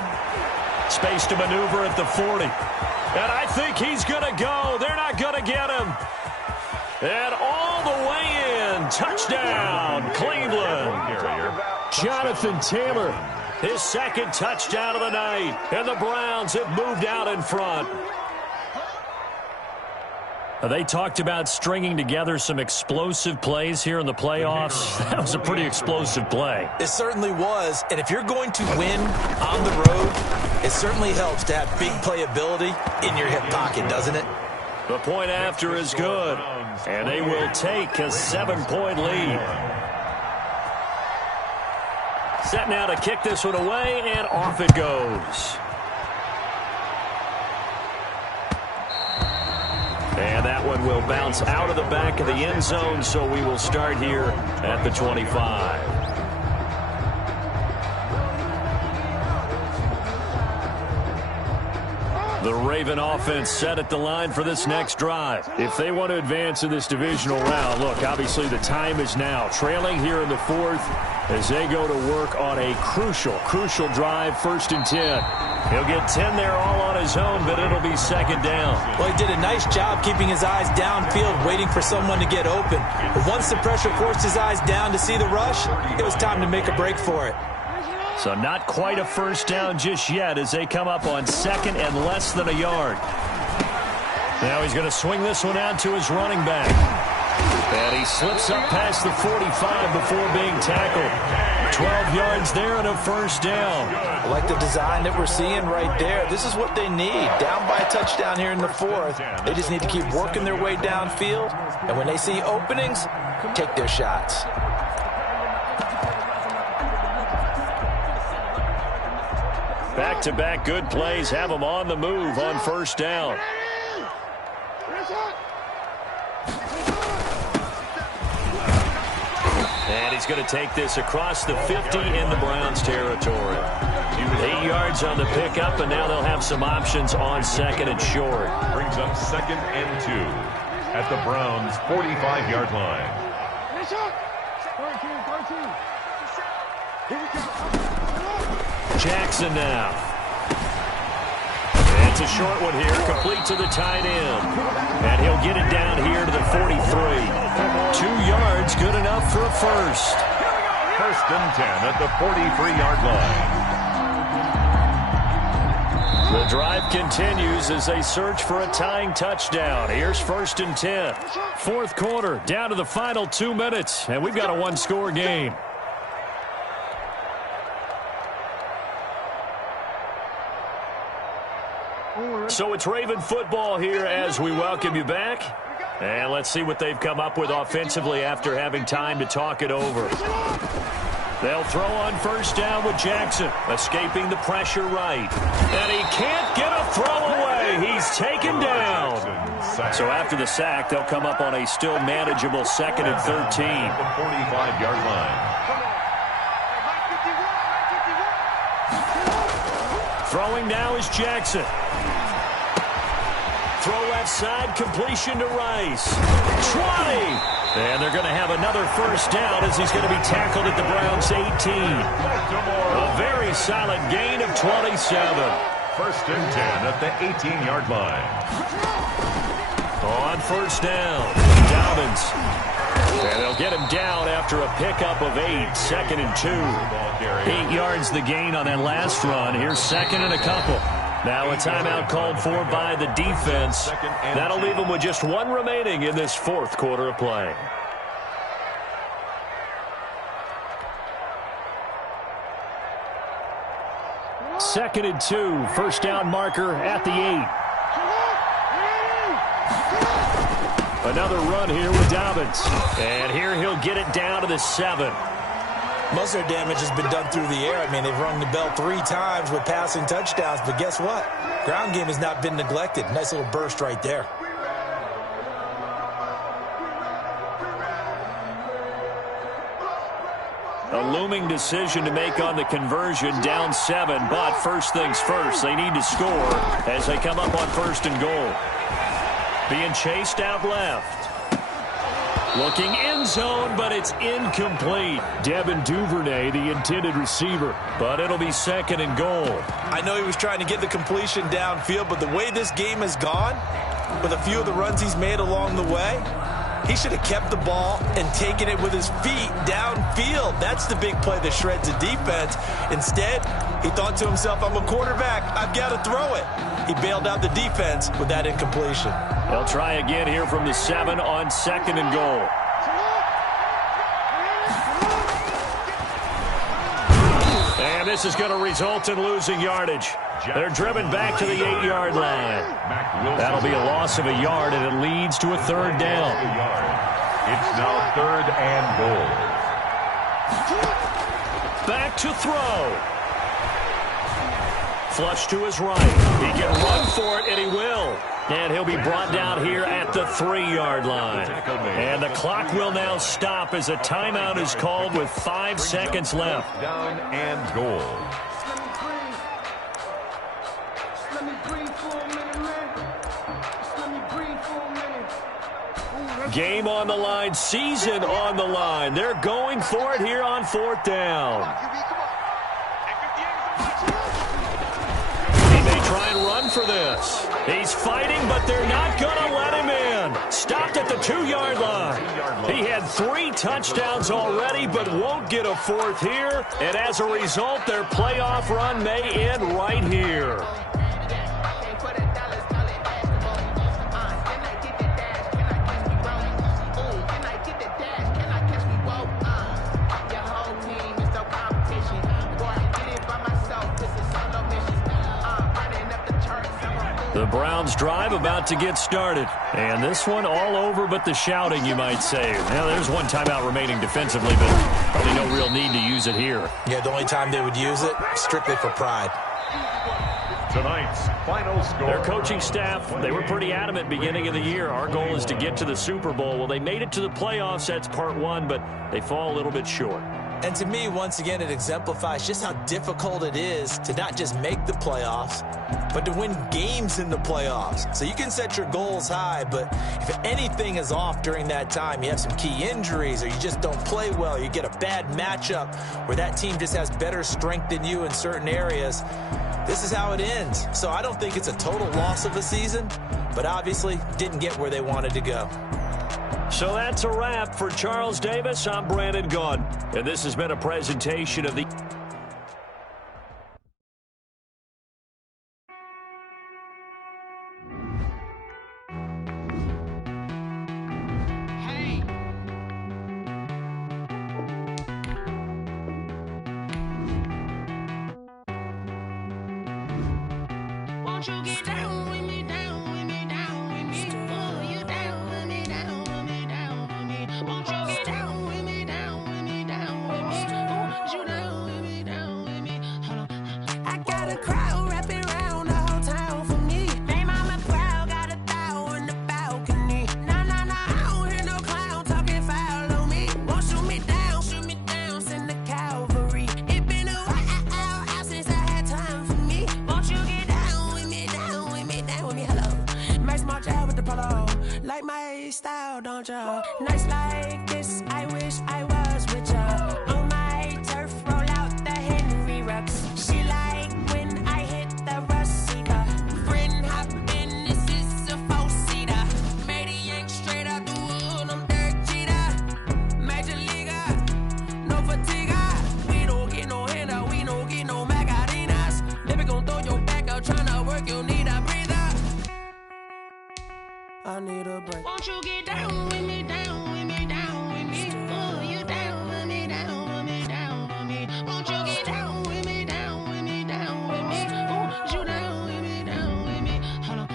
Space to maneuver at the 40. And I think he's going to go. They're not going to get him. And all the way in. Touchdown, Cleveland. Jonathan Taylor. His 2nd touchdown of the night. And the Browns have moved out in front. They talked about stringing together some explosive plays here in the playoffs. That was a pretty explosive play. It certainly was. And if you're going to win on the road, it certainly helps to have big playability in your hip pocket, doesn't it? The point after is good. And they will take a 7-point lead. Set now to kick this one away, and off it goes. And that one will bounce out of the back of the end zone, so we will start here at the 25. The Raven offense set at the line for this next drive. If they want to advance in this divisional round, look, obviously the time is now. Trailing here in the fourth as they go to work on a crucial drive, 1st and 10. He'll get 10 there all on his own, but it'll be 2nd down. Well, he did a nice job keeping his eyes downfield, waiting for someone to get open. But once the pressure forced his eyes down to see the rush, it was time to make a break for it. So not quite a 1st down just yet as they come up on 2nd and less than a yard. Now he's going to swing this one out to his running back. And he slips up past the 45 before being tackled. 12 yards there and a 1st down. I like the design that we're seeing right there. This is what they need. Down by a touchdown here in the 4th. They just need to keep working their way downfield. And when they see openings, take their shots. Back-to-back good plays have them on the move on 1st down. And he's going to take this across the 50 in the Browns territory. 8 yards on the pickup, and now they'll have some options on 2nd and short. Brings up 2nd and 2 at the Browns' 45-yard line. Jackson now. It's a short one here, complete to the tight end. And he'll get it down here to the 43. 2 yards, good enough for a 1st. 1st and 10 at the 43-yard line. The drive continues as they search for a tying touchdown. Here's 1st and 10. 4th quarter, down to the final 2 minutes, and we've got a one-score game. So it's Raven football here as we welcome you back. And let's see what they've come up with offensively after having time to talk it over. They'll throw on 1st down with Jackson, escaping the pressure right. And he can't get a throw away. He's taken down. So after the sack, they'll come up on a still manageable 2nd and 13. The 45-yard line. Throwing now is Jackson. Throw left side, completion to Rice. 20! And they're going to have another 1st down as he's going to be tackled at the Browns' 18. A very solid gain of 27. 1st and 10 at the 18-yard line. On 1st down, Dobbins. And they'll get him down after a pickup of 8, 2nd and 2. 8 yards the gain on that last run. Here's 2nd and a couple. Now a timeout called for by the defense. That'll leave them with just 1 remaining in this 4th quarter of play. Second and 2, 1st down marker at the 8. Another run here with Dobbins. And here he'll get it down to the 7. Most of their damage has been done through the air. I mean, they've rung the bell 3 times with passing touchdowns, but guess what? Ground game has not been neglected. Nice little burst right there. A looming decision to make on the conversion, down 7, but first things first, they need to score as they come up on 1st and goal. Being chased out left. Looking end zone, but it's incomplete. Devin Duvernay, the intended receiver, but it'll be 2nd and goal. I know he was trying to get the completion downfield, but the way this game has gone, with a few of the runs he's made along the way, he should have kept the ball and taken it with his feet downfield. That's the big play that shreds the defense. Instead, he thought to himself, I'm a quarterback, I've got to throw it. He bailed out the defense with that incompletion. They'll try again here from the 7 on 2nd and goal. And this is going to result in losing yardage. They're driven back to the 8-yard line. That'll be a loss of a yard, and it leads to a 3rd down. It's now 3rd and goal. Back to throw. Flush to his right. He can run for it, and he will. And he'll be brought down here at the 3-yard line. And the clock will now stop as a timeout is called with 5 seconds left. Down and goal. Game on the line, season on the line. They're going for it here on 4th down. He may try and run for this. He's fighting, but they're not going to let him in. Stopped at the 2-yard line. He had 3 touchdowns already, but won't get a 4th here. And as a result, their playoff run may end right here. The Browns drive about to get started. And this one all over but the shouting, you might say. Now, there's one timeout remaining defensively, but probably no real need to use it here. Yeah, the only time they would use it, strictly for pride. Tonight's final score. Their coaching staff, they were pretty adamant beginning of the year. Our goal is to get to the Super Bowl. Well, they made it to the playoffs. That's part 1, but they fall a little bit short. And to me, once again, it exemplifies just how difficult it is to not just make the playoffs, but to win games in the playoffs. So you can set your goals high, but if anything is off during that time, you have some key injuries or you just don't play well, you get a bad matchup where that team just has better strength than you in certain areas, this is how it ends. So I don't think it's a total loss of a season, but obviously didn't get where they wanted to go. So that's a wrap for Charles Davis. I'm Brandon Gaudin, and this has been a presentation of the... Won't you get down with me, down with me, down with me? Oh, you down with me, down with me, down with me. Won't you get down with me, down with me, down with me? Oh, you down with me, down with me? Hold on. I got a crowd wrapping around the whole town for me. Name on my crowd, got a thou in the balcony. Nah, nah, nah, I don't hear no clown talking foul on me. Won't shoot me down, send the cavalry. It been a while since I had time for me. Won't you get down with me, down with me, down with me? Hello. Max March out with the polo. Like my style, don't ya? Nights like this, I wish I was with ya. On my turf, roll out the Henry Rux. She like when I hit the receiver. Friend hop in, this is a 4-seater. Made a yank straight out the wood, I'm Derek Jeter. Major leaguer, no fatigue. We don't get no handout, we don't get no Macarinas. Never gon' throw your back out, tryna work, you need a breather. I need a break. Won't you get down with me, down with me, down with me? Oh, you down with me, down with me, down with me? Won't you get down with me, down with me, down with me? Oh, you down with me, down with me? Hold on.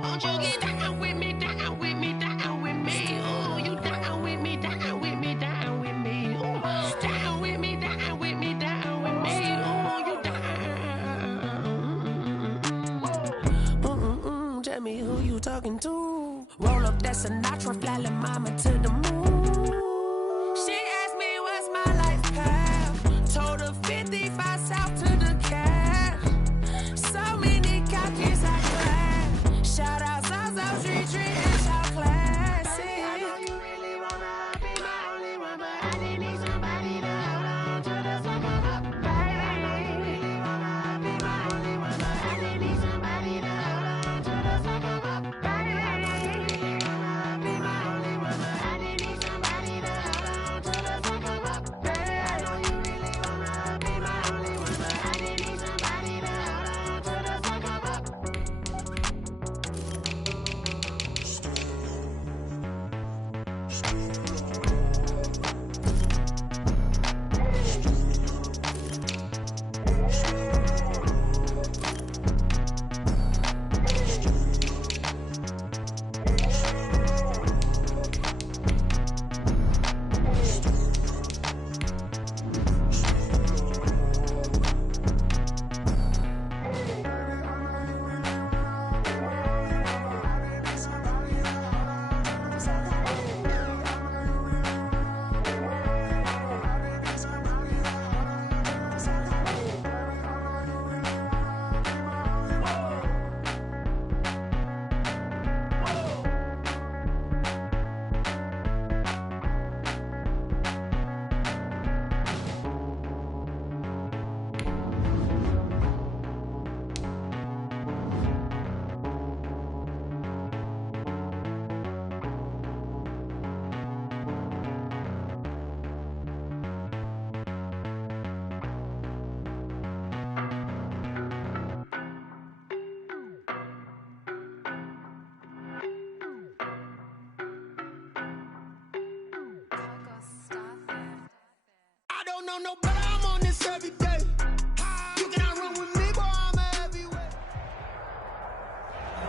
Won't you get down with me, down with me, down with me? Oh, you down with me, down with me, down with me? Oh, down with me, down with me, down with me? Oh, you down. Tell me who you talking to. Roll up that Sinatra, fly la mama to the moon. She asked me what's my life path. Told her 55 south to the cab. So many couches I cried. Shout out South Street, and shout classic. I know you really wanna be my only one, but I didn't need somebody to hold on to the second up. Baby, I know you really wanna be my only one, but I didn't need somebody to hold on to the second up. Baby, I know you really wanna be my only one, but I didn't need somebody to don't know, but I'm on this every day. You cannot run with me, boy, I'm a heavyweight.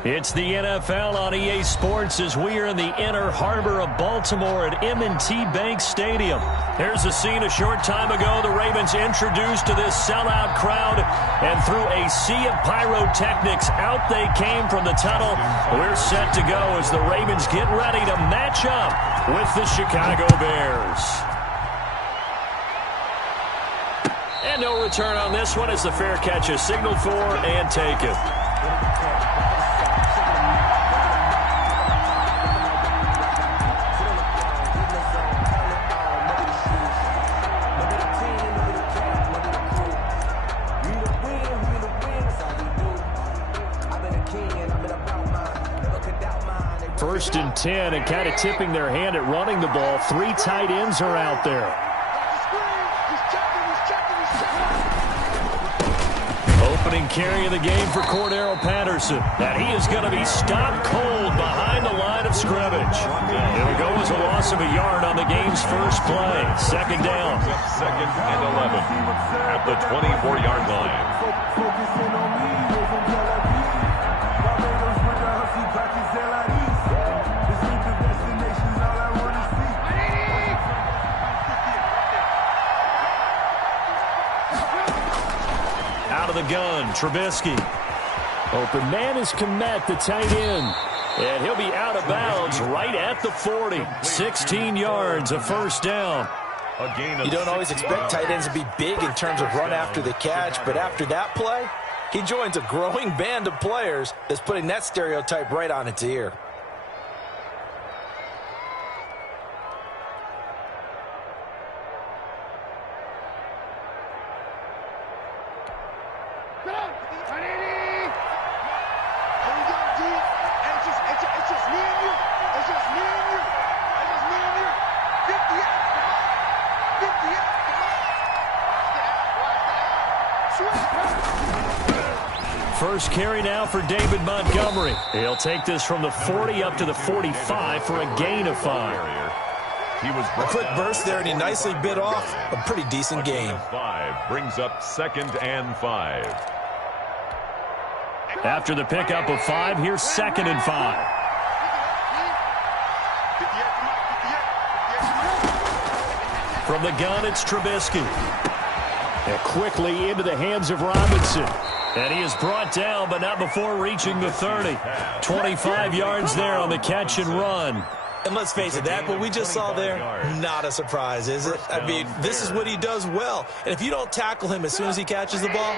It's the NFL on EA Sports as we are in the inner harbor of Baltimore at M&T Bank Stadium. Here's a scene a short time ago. The Ravens introduced to this sellout crowd, and through a sea of pyrotechnics, out they came from the tunnel. We're set to go as the Ravens get ready to match up with the Chicago Bears. And no return on this one as the fair catch is signaled for and taken. First and 10, and kind of tipping their hand at running the ball. 3 tight ends are out there. Opening carry of the game for Cordero Patterson. And he is going to be stopped cold behind the line of scrimmage. It'll go as a loss of a yard on the game's first play. Second down. Second and 11 at the 24-yard line. Out of the gun, Trubisky. Open man is Kmet, the tight end. And he'll be out of bounds right at the 40. 16 yards, a first down. You don't always expect tight ends to be big in terms of run after the catch, but after that play, he joins a growing band of players that's putting that stereotype right on its ear. First carry now for David Montgomery. He'll take this from the 40 up to the 45 for a gain of 5. A quick burst there, and he nicely bit off a pretty decent gain. 5 brings up second and 5. After the pickup of 5, here's second and 5. From the gun, it's Trubisky. And quickly into the hands of Robinson. And he is brought down, but not before reaching the 30. 25 yards there on the catch and run. And let's face it, that what we just saw there, not a surprise, is it? I mean, this is what he does well. And if you don't tackle him as soon as he catches the ball,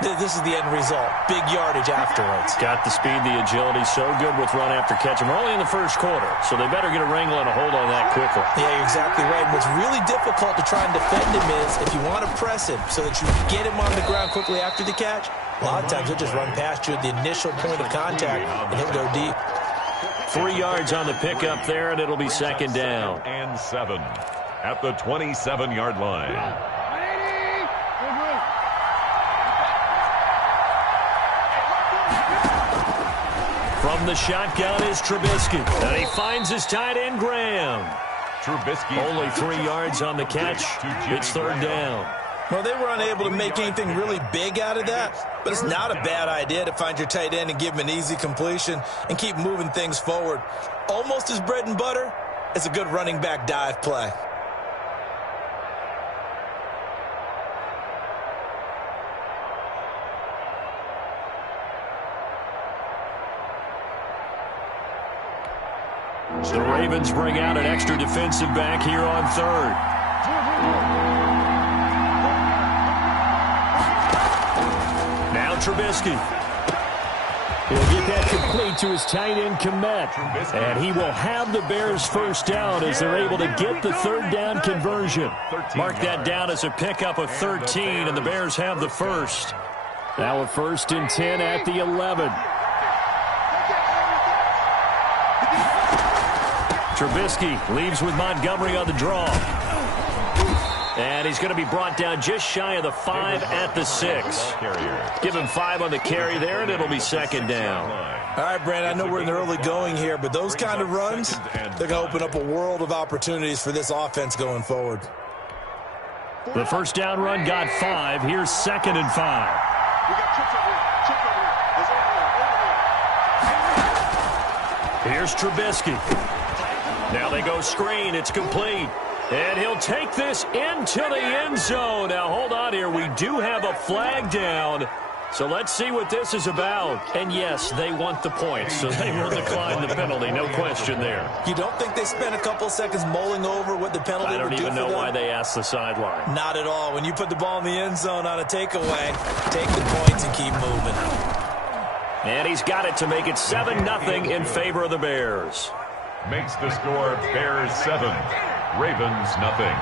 this is the end result. Big yardage afterwards. Got the speed, the agility, so good with run after catch. And we're only in the first quarter, so they better get a wrangle and a hold on that quickly. Yeah, you're exactly right. And what's really difficult to try and defend him is if you want to press him so that you get him on the ground quickly after the catch, a lot of times he'll just run past you at the initial point of contact, and he'll go deep. 3 yards on the pickup there, and it'll be second down. And 7 at the 27-yard line. From the shotgun is Trubisky, and he finds his tight end, Graham. Trubisky Only 3 yards on the catch. It's third down. Well, they were unable to make anything really big out of that, but it's not a bad idea to find your tight end and give him an easy completion and keep moving things forward. Almost as bread and butter as a good running back dive play. The Ravens bring out an extra defensive back here on third. Now Trubisky. He'll get that complete to his tight end, Kmet. And he will have the Bears first down as they're able to get the third down conversion. Mark that down as a pickup of 13, and the Bears have the first. Now a first and 10 at the 11. Trubisky leaves with Montgomery on the draw. And he's going to be brought down just shy of the 5 at the 6. Give him 5 on the carry there, and it'll be second down. All right, Brandon, I know we're in the early going here, but those kind of runs, they're going to open up a world of opportunities for this offense going forward. The first down run got 5. Here's 2nd and 5. We got trips over here. Trips over here. There's overload. Here's Trubisky. Now they go screen. It's complete. And he'll take this into the end zone. Now, hold on here. We do have a flag down. So let's see what this is about. And, yes, they want the points, so they will decline the penalty. No question there. You don't think they spent a couple seconds mulling over what the penalty would do for them? I don't even know why they asked the sideline. Not at all. When you put the ball in the end zone on a takeaway, take the points and keep moving. And he's got it to make it 7-0 in favor of the Bears. Makes the score Bears 7, Ravens nothing.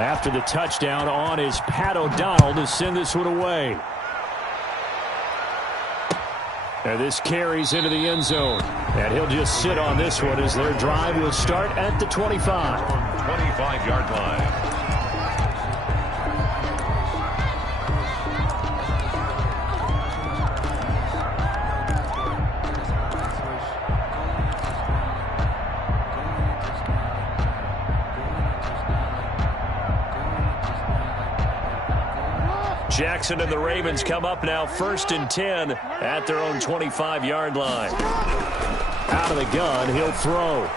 After the touchdown on is Pat O'Donnell to send this one away. And this carries into the end zone. And he'll just sit on this one as their drive will start at the 25. 25-yard line. Jackson and the Ravens come up now 1st and 10 at their own 25-yard line. Out of the gun, he'll throw.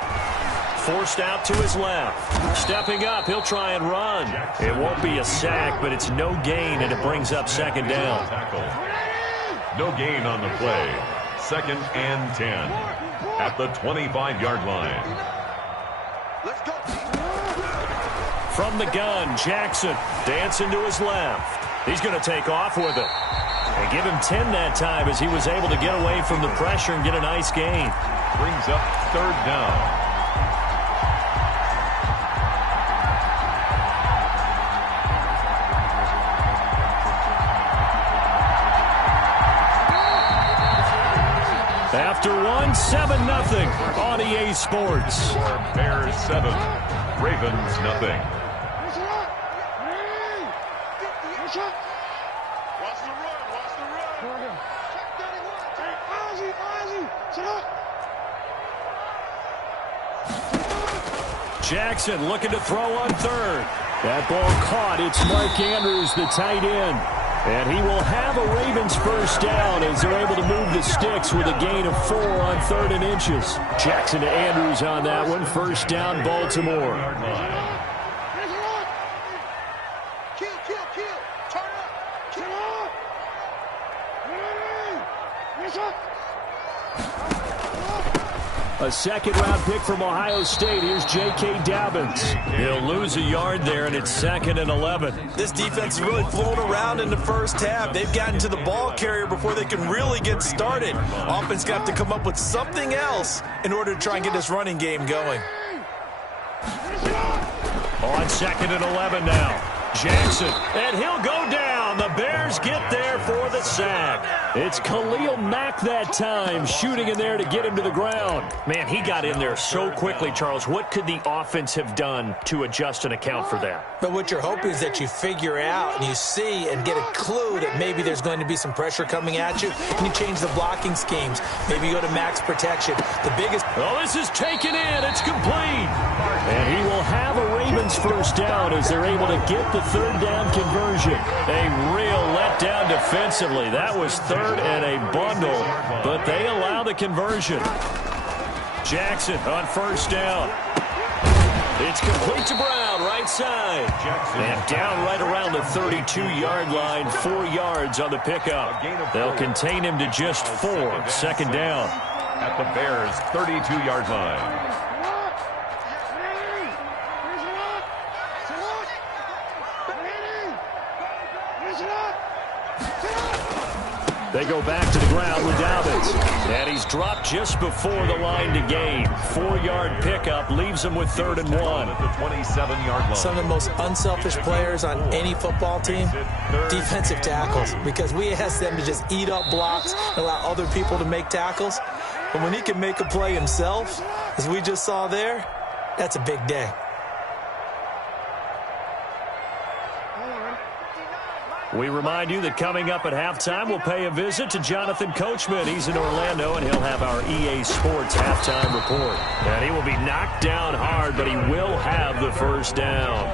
Forced out to his left. Stepping up, he'll try and run. It won't be a sack, but it's no gain, and it brings up 2nd down. No gain on the play. 2nd and 10 at the 25-yard line. Let's go. From the gun, Jackson dancing to his left. He's going to take off with it. And give him 10 that time as he was able to get away from the pressure and get a nice gain. Brings up 3rd down. After 7-0 on EA Sports. Bears 7, Ravens nothing. Jackson looking to throw on 3rd. That ball caught. It's Mark Andrews, the tight end. And he will have a Ravens first down as they're able to move the sticks with a gain of 4 on 3rd and inches. Jackson to Andrews on that one. First down, Baltimore. A 2nd-round pick from Ohio State. Here's J.K. Dobbins. He'll lose a yard there, and it's 2nd and 11. This defense is really flown around in the first half. They've gotten to the ball carrier before they can really get started. Offense got to come up with something else in order to try and get this running game going. On 2nd and 11 now. Jackson, and he'll go down. The Bears get there for the sack. It's Khalil Mack that time, shooting in there to get him to the ground. Man, he got in there so quickly, Charles. What could the offense have done to adjust and account for that? But what you're hoping is that you figure out and you see and get a clue that maybe there's going to be some pressure coming at you, and you change the blocking schemes. Maybe you go to max protection. The biggest... Oh, this is taken in. It's complete. And he will have a Ravens first down as they're able to get the 3rd down conversion. A real letdown defensively. That was 3rd and a bundle, but they allow the conversion. Jackson on first down. It's complete to Brown, right side. And down right around the 32-yard line, 4 yards on the pickup. They'll contain him to just 4, 2nd down. At the Bears' 32-yard line. They go back to the ground with Dobbins. And he's dropped just before the line to gain. 4-yard pickup leaves him with 3rd and 1. At the 27-yard line. Some of the most unselfish players on any football team, defensive tackles. Because we ask them to just eat up blocks and allow other people to make tackles. But when he can make a play himself, as we just saw there, that's a big day. We remind you that coming up at halftime, we'll pay a visit to Jonathan Coachman. He's in Orlando, and he'll have our EA Sports halftime report. And he will be knocked down hard, but he will have the first down.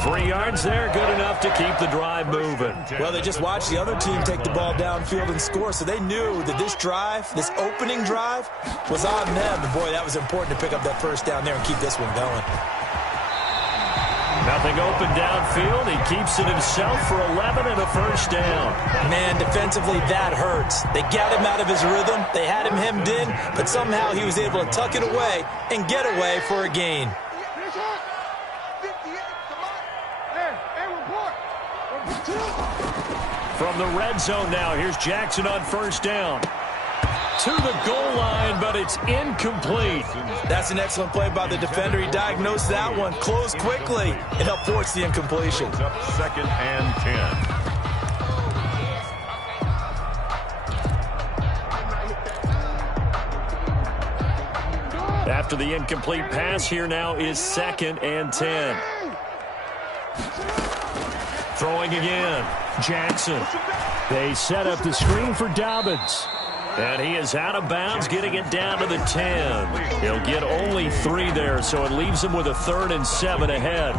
3 yards there, good enough to keep the drive moving. Well, they just watched the other team take the ball downfield and score, so they knew that this drive, this opening drive, was on them. And, boy, that was important to pick up that first down there and keep this one going. Nothing open downfield. He keeps it himself for 11 and a first down. Man, defensively, that hurts. They got him out of his rhythm. They had him hemmed in, but somehow he was able to tuck it away and get away for a gain. From the red zone now, here's Jackson on first down. To the goal line, but it's incomplete. That's an excellent play by the defender. He diagnosed that one, closed quickly, and helped force the incompletion. It's up 2nd and 10. After the incomplete pass, here now is 2nd and 10. Throwing again. Jackson. They set up the screen for Dobbins. And he is out of bounds, getting it down to the 10. He'll get only 3 there, so it leaves him with a 3rd and 7 ahead.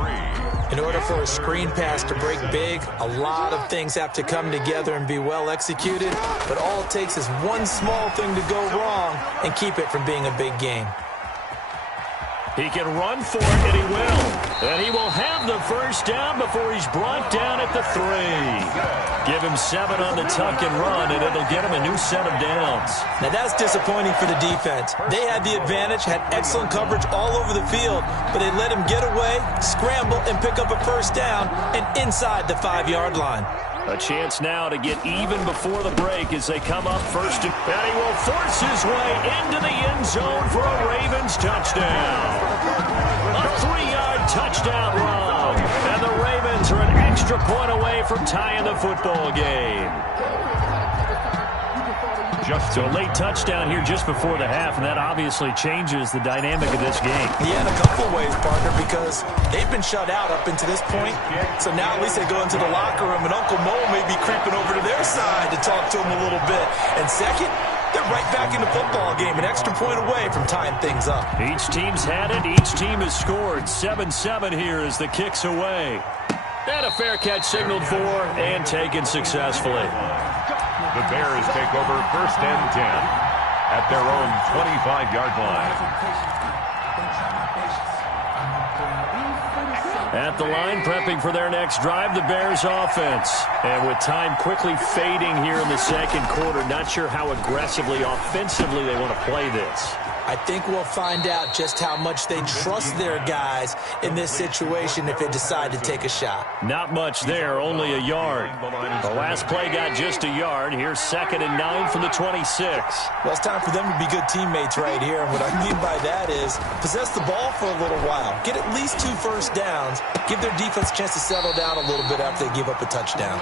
In order for a screen pass to break big, a lot of things have to come together and be well executed. But all it takes is one small thing to go wrong and keep it from being a big game. He can run for it, and he will. And he will have the first down before he's brought down at the 3. Give him 7 on the tuck and run, and it'll get him a new set of downs. Now, that's disappointing for the defense. They had the advantage, had excellent coverage all over the field, but they let him get away, scramble, and pick up a first down, and inside the 5-yard line. A chance now to get even before the break as they come up first. And he will force his way into the end zone for a Ravens touchdown. A 3-yard touchdown run. And the Ravens are an extra point away from tying the football game. So a late touchdown here just before the half, and that obviously changes the dynamic of this game. Yeah, in a couple of ways, partner, because they've been shut out up until this point. So now at least they go into the locker room, and Uncle Mo may be creeping over to their side to talk to him a little bit. And second, they're right back in the football game, an extra point away from tying things up. Each team's had it. Each team has scored. 7-7 here as the kick's away. And a fair catch signaled for and taken successfully. The Bears take over 1st and 10 at their own 25-yard line. At the line, prepping for their next drive, the Bears offense. And with time quickly fading here in the second quarter, not sure how aggressively, offensively they want to play this. I think we'll find out just how much they trust their guys in this situation if they decide to take a shot. Not much there, only a yard. The last play got just a yard. Here's 2nd and 9 from the 26. Well, it's time for them to be good teammates right here. And what I mean by that is possess the ball for a little while. Get at least 2 first downs. Give their defense a chance to settle down a little bit after they give up a touchdown.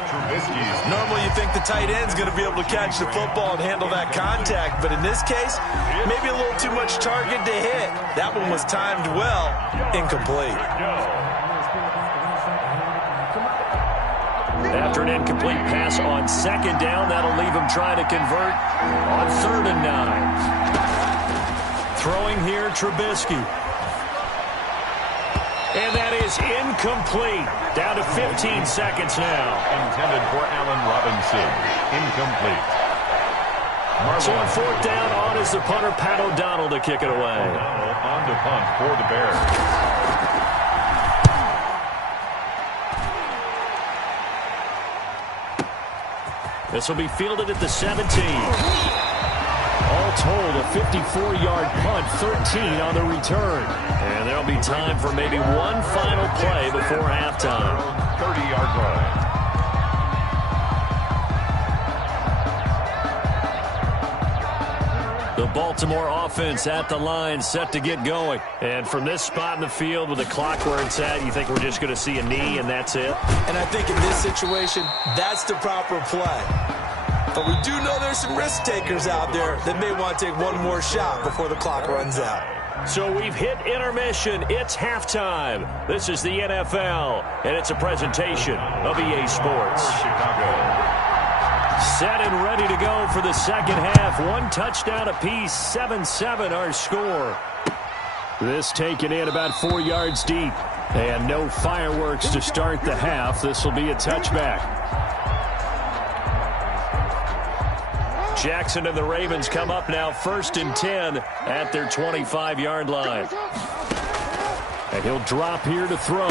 Normally you think the tight end's going to be able to catch the football and handle that contact. But in this case, maybe a little too much target to hit. That one was timed well. Incomplete. After an incomplete pass on 2nd down, that'll leave him trying to convert on 3rd and 9. Throwing here, Trubisky. And that is incomplete. Down to 15 seconds now. Intended for Allen Robinson. Incomplete. So on 4th down, on is the punter, Pat O'Donnell, to kick it away. On to punt for the Bears. This will be fielded at the 17. All told, a 54-yard punt, 13 on the return. And there'll be time for maybe one final play before halftime. 30-yard line. The Baltimore offense at the line, set to get going. And from this spot in the field with the clock where it's at, you think we're just going to see a knee and that's it? And I think in this situation, that's the proper play. But we do know there's some risk takers out there that may want to take one more shot before the clock runs out. So we've hit intermission. It's halftime. This is the NFL, and it's a presentation of EA Sports. Chicago. Set and ready to go for the second half. One touchdown apiece, 7-7 our score. This taken in about 4 yards deep. And no fireworks to start the half. This will be a touchback. Jackson and the Ravens come up now 1st and 10 at their 25-yard line. And he'll drop here to throw.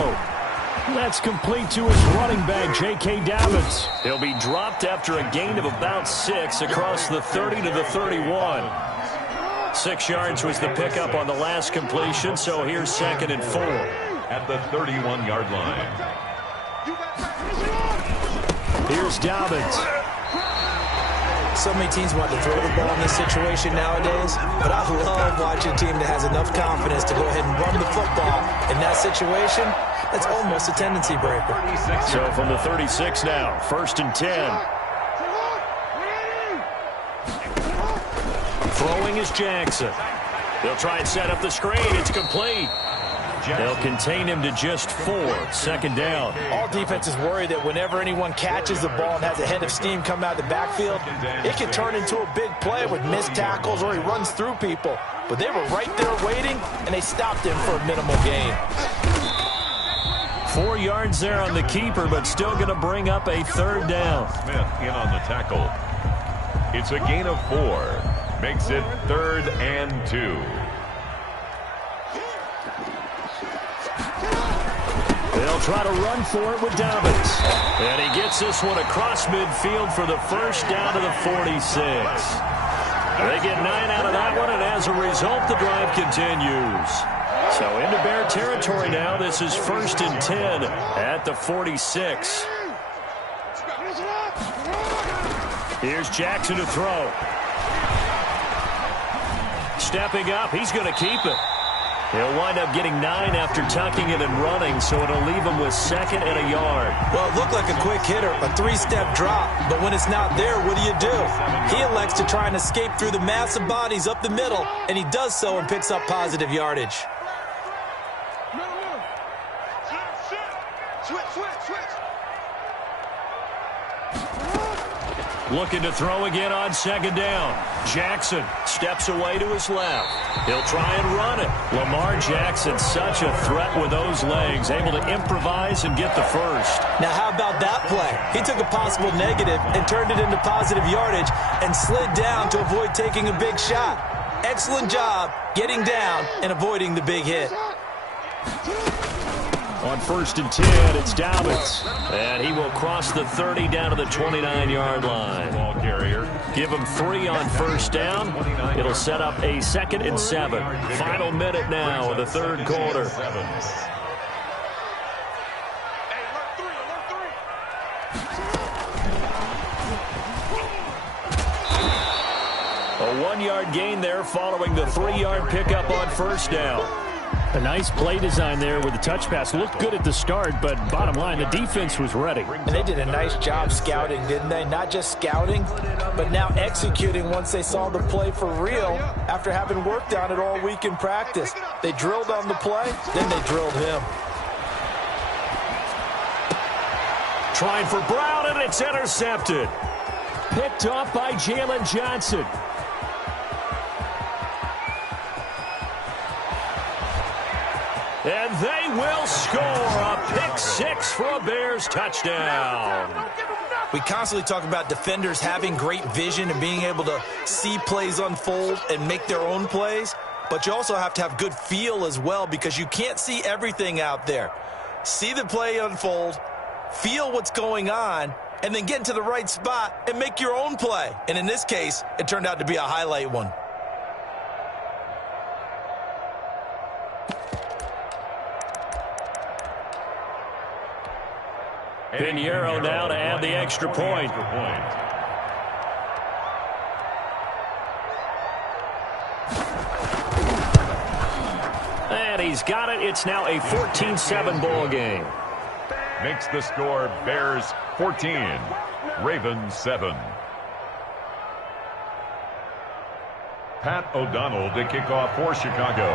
That's complete to his running back, J.K. Dobbins. He'll be dropped after a gain of about 6 across the 30 to the 31. 6 yards was the pickup on the last completion, so here's 2nd and 4. At the 31-yard line. Here's Dobbins. So many teams want to throw the ball in this situation nowadays, but I love watching a team that has enough confidence to go ahead and run the football. In that situation, that's almost a tendency breaker. So from the 36 now, 1st and 10. Throwing is Jackson. They'll try and set up the screen. It's complete. They'll contain him to just 4. 2nd down. All defenses worry that whenever anyone catches the ball and has a head of steam come out of the backfield, it can turn into a big play with missed tackles or he runs through people. But they were right there waiting, and they stopped him for a minimal gain. 4 yards there on the keeper, but still going to bring up a 3rd down. Smith in on the tackle. It's a gain of 4. Makes it 3rd and 2. They'll try to run for it with Dobbins. And he gets this one across midfield for the 1st down to the 46. They get 9 out of that one, and as a result, the drive continues. So into Bear territory now. This is 1st and 10 at the 46. Here's Jackson to throw. Stepping up, he's going to keep it. He'll wind up getting 9 after tucking it and running, so it'll leave him with 2nd and a yard. Well, it looked like a quick hitter, a 3-step drop, but when it's not there, what do? He elects to try and escape through the mass of bodies up the middle, and he does so and picks up positive yardage. Looking to throw again on 2nd down. Jackson steps away to his left. He'll try and run it. Lamar Jackson, such a threat with those legs, able to improvise and get the 1st. Now, how about that play? He took a possible negative and turned it into positive yardage and slid down to avoid taking a big shot. Excellent job getting down and avoiding the big hit. On 1st and 10, it's Dobbins. And he will cross the 30 down to the 29-yard line. Ball carrier. Give him 3 on 1st down. It'll set up a 2nd and 7. Final minute now of the 3rd quarter. A 1-yard gain there following the 3-yard pickup on 1st down. A nice play design there with the touch pass. Looked good at the start, but bottom line, the defense was ready. And they did a nice job scouting, didn't they? Not just scouting, but now executing once they saw the play for real after having worked on it all week in practice. They drilled on the play, then they drilled him. Trying for Brown, and it's intercepted. Picked off by Jalen Johnson. And they will score a pick-6 for a Bears touchdown. We constantly talk about defenders having great vision and being able to see plays unfold and make their own plays, but you also have to have good feel as well because you can't see everything out there. See the play unfold, feel what's going on, and then get into the right spot and make your own play. And in this case, it turned out to be a highlight one. Pinheiro now to add the extra point. And he's got it. It's now a 14-7 ball game. Makes the score Bears 14, Ravens 7. Pat O'Donnell to kick off for Chicago.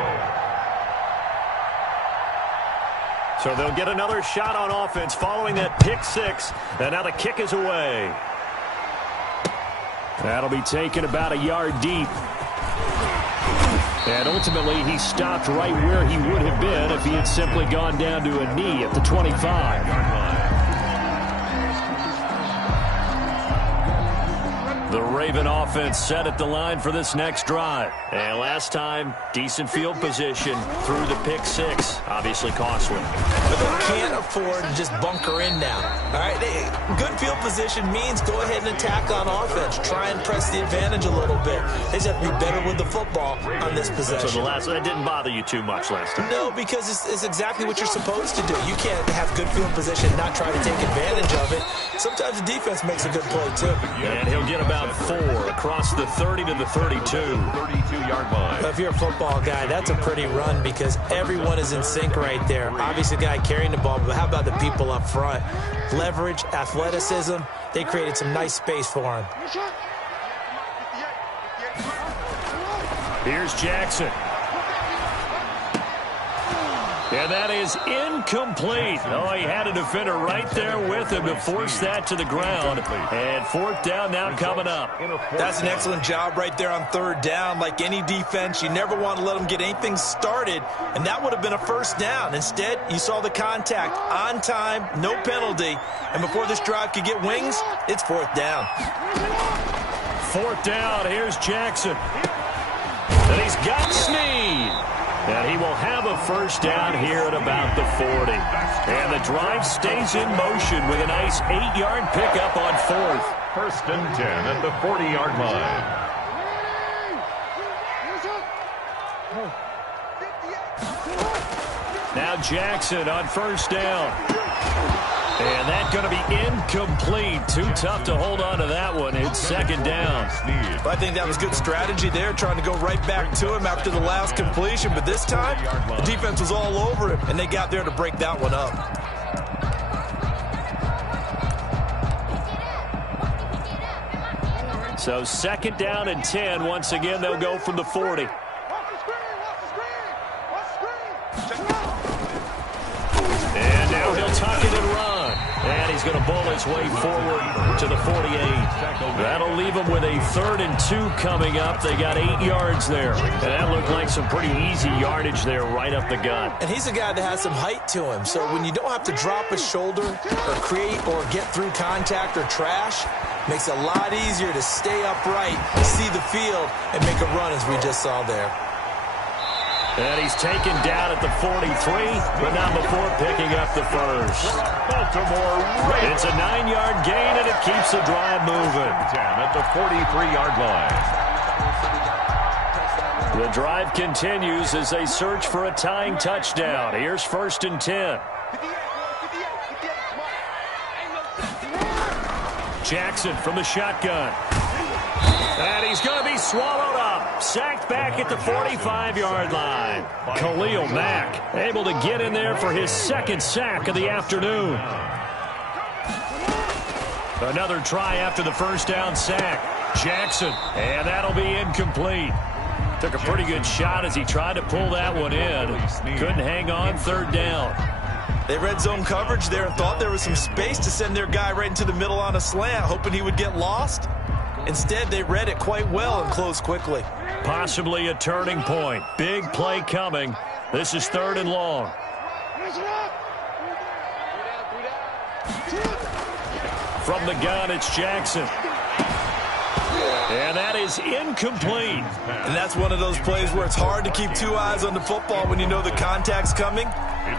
So they'll get another shot on offense following that pick six. And now the kick is away. That'll be taken about a yard deep. And ultimately, he stopped right where he would have been if he had simply gone down to a knee at the 25-yard line. The Raven offense set at the line for this next drive. And last time, decent field position through the pick six. Obviously costly. But they can't afford to just bunker in now. All right, good field position means go ahead and attack on offense. Try and press the advantage a little bit. They just have to be better with the football on this possession. So that didn't bother you too much last time? No, because it's exactly what you're supposed to do. You can't have good field position and not try to take advantage of it. Sometimes the defense makes a good play, too. And he'll get about 4 across the 30 to the 32. 32-yard line. If you're a football guy, that's a pretty run because everyone is in sync right there. Obviously, the guy carrying the ball, but how about the people up front? Leverage, athleticism, they created some nice space for him. Here's Jackson. And that is incomplete. Oh, he had a defender right there with him to force that to the ground. And fourth down now coming up. That's an excellent job right there on third down. Like any defense, you never want to let them get anything started, and that would have been a first down. Instead, you saw the contact on time, no penalty, and before this drive could get wings, it's fourth down. Fourth down, here's Jackson. And he's got Snead. And he will have a first down here at about the 40. And the drive stays in motion with a nice 8-yard pickup on fourth. First and 10 at the 40-yard line. Now Jackson on first down. And that's going to be incomplete. Too tough to hold on to that one. It's second down. I think that was good strategy there, trying to go right back to him after the last completion. But this time, the defense was all over him, and they got there to break that one up. So second down and 10. Once again, they'll go from the 40. And now he'll tuck it and run. And he's going to bull his way forward to the 48. That'll leave him with a 3rd and 2 coming up. They got 8 yards there. And that looked like some pretty easy yardage there right up the gut. And he's a guy that has some height to him. So when you don't have to drop a shoulder or create or get through contact or trash, makes it a lot easier to stay upright, see the field, and make a run as we just saw there. And he's taken down at the 43, but not before picking up the first. Baltimore Ravens. It's a 9-yard gain, and it keeps the drive moving. 10 at the 43-yard line. The drive continues as they search for a tying touchdown. Here's first and 10. Jackson from the shotgun. And he's going to be swallowed up. Sacked back at the 45-yard line. Khalil Mack able to get in there for his second sack of the afternoon. Another try after the first down sack. Jackson, and that'll be incomplete. Took a pretty good shot as he tried to pull that one in. Couldn't hang on, third down. They read zone coverage there and thought there was some space to send their guy right into the middle on a slant, hoping he would get lost. Instead, they read it quite well and closed quickly. Possibly a turning point. Big play coming. This is 3rd and long. From the gun, it's Jackson. And that is incomplete. And that's one of those plays where it's hard to keep 2 eyes on the football when you know the contact's coming,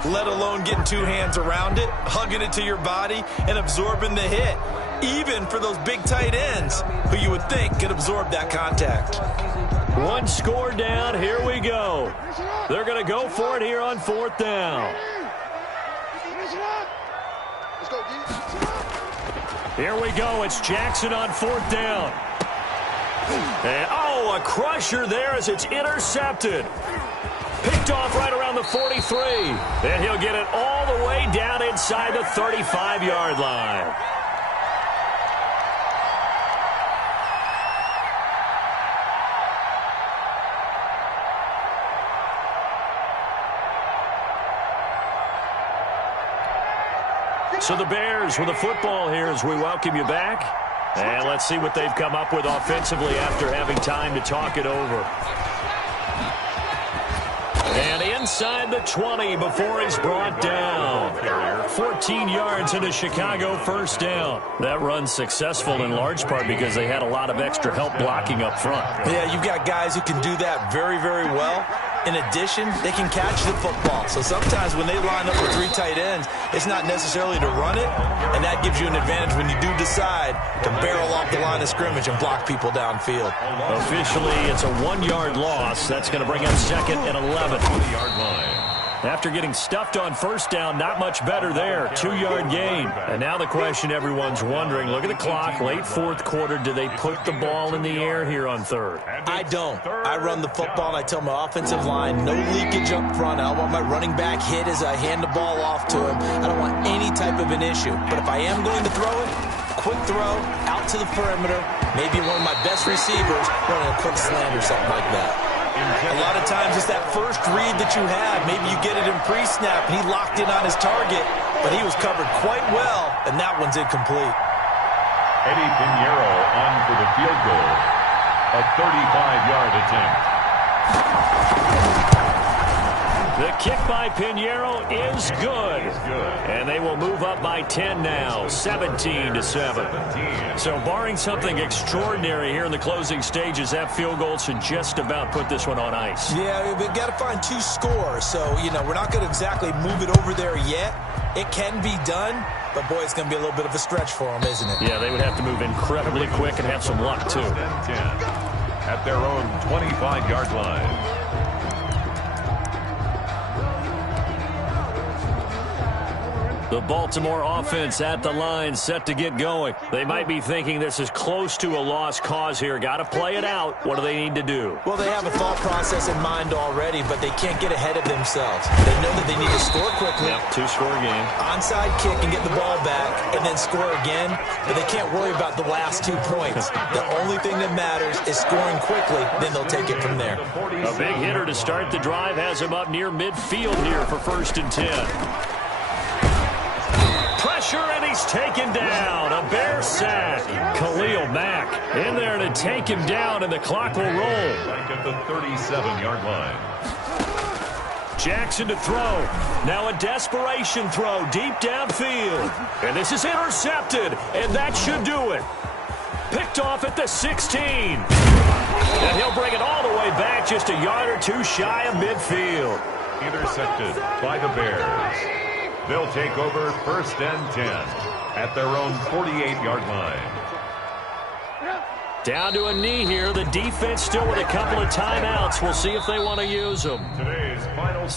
let alone getting 2 hands around it, hugging it to your body, and absorbing the hit. Even for those big tight ends who you would think could absorb that contact. 1 score down. Here we go. They're going to go for it here on 4th down. Here we go. It's Jackson on 4th down. And, a crusher there as it's intercepted. Picked off right around the 43. And he'll get it all the way down inside the 35-yard line. So the Bears with the football here as we welcome you back. And let's see what they've come up with offensively after having time to talk it over. And inside the 20 before he's brought down. 14 yards and a Chicago first down. That run's successful in large part because they had a lot of extra help blocking up front. Yeah, you've got guys who can do that very, very well. In addition, they can catch the football. So sometimes when they line up with 3 tight ends, it's not necessarily to run it, and that gives you an advantage when you do decide to barrel off the line of scrimmage and block people downfield. Officially, it's a 1-yard loss. That's going to bring up 2nd and 11. 20-yard line. After getting stuffed on first down, not much better there. 2-yard gain. And now the question everyone's wondering, look at the clock, late 4th quarter. Do they put the ball in the air here on 3rd? I don't. I run the football, and I tell my offensive line, no leakage up front. I don't want my running back hit as I hand the ball off to him. I don't want any type of an issue. But if I am going to throw it, quick throw, out to the perimeter, maybe one of my best receivers running a quick slant or something like that. A lot of times it's that first read that you have. Maybe you get it in pre-snap, and he locked in on his target, but he was covered quite well, and that one's incomplete. Eddie Pinheiro on for the field goal. A 35-yard attempt. The kick by Pinheiro is good. And they will move up by 10 now, 17-7. So barring something extraordinary here in the closing stages, that field goal should just about put this one on ice. Yeah, we've got to find 2 scores. So, we're not going to exactly move it over there yet. It can be done, but, boy, it's going to be a little bit of a stretch for them, isn't it? Yeah, they would have to move incredibly quick and have some luck, too. 10 at their own 25-yard line. The Baltimore offense at the line, set to get going. They might be thinking this is close to a lost cause here. Got to play it out. What do they need to do? Well, they have a thought process in mind already, but they can't get ahead of themselves. They know that they need to score quickly. Yep, 2-score game. Onside kick and get the ball back, and then score again. But they can't worry about the last 2 points. The only thing that matters is scoring quickly. Then they'll take it from there. A big hitter to start the drive has him up near midfield here for 1st and 10. Pressure, and he's taken down. A Bear sack. Khalil Mack in there to take him down, and the clock will roll. At the 37-yard line. Jackson to throw. Now a desperation throw deep downfield. And this is intercepted, and that should do it. Picked off at the 16. And he'll bring it all the way back, just a yard or 2 shy of midfield. Intercepted by the Bears. They'll take over 1st and 10 at their own 48-yard line. Down to a knee here. The defense still with a couple of timeouts. We'll see if they want to use them. Today's final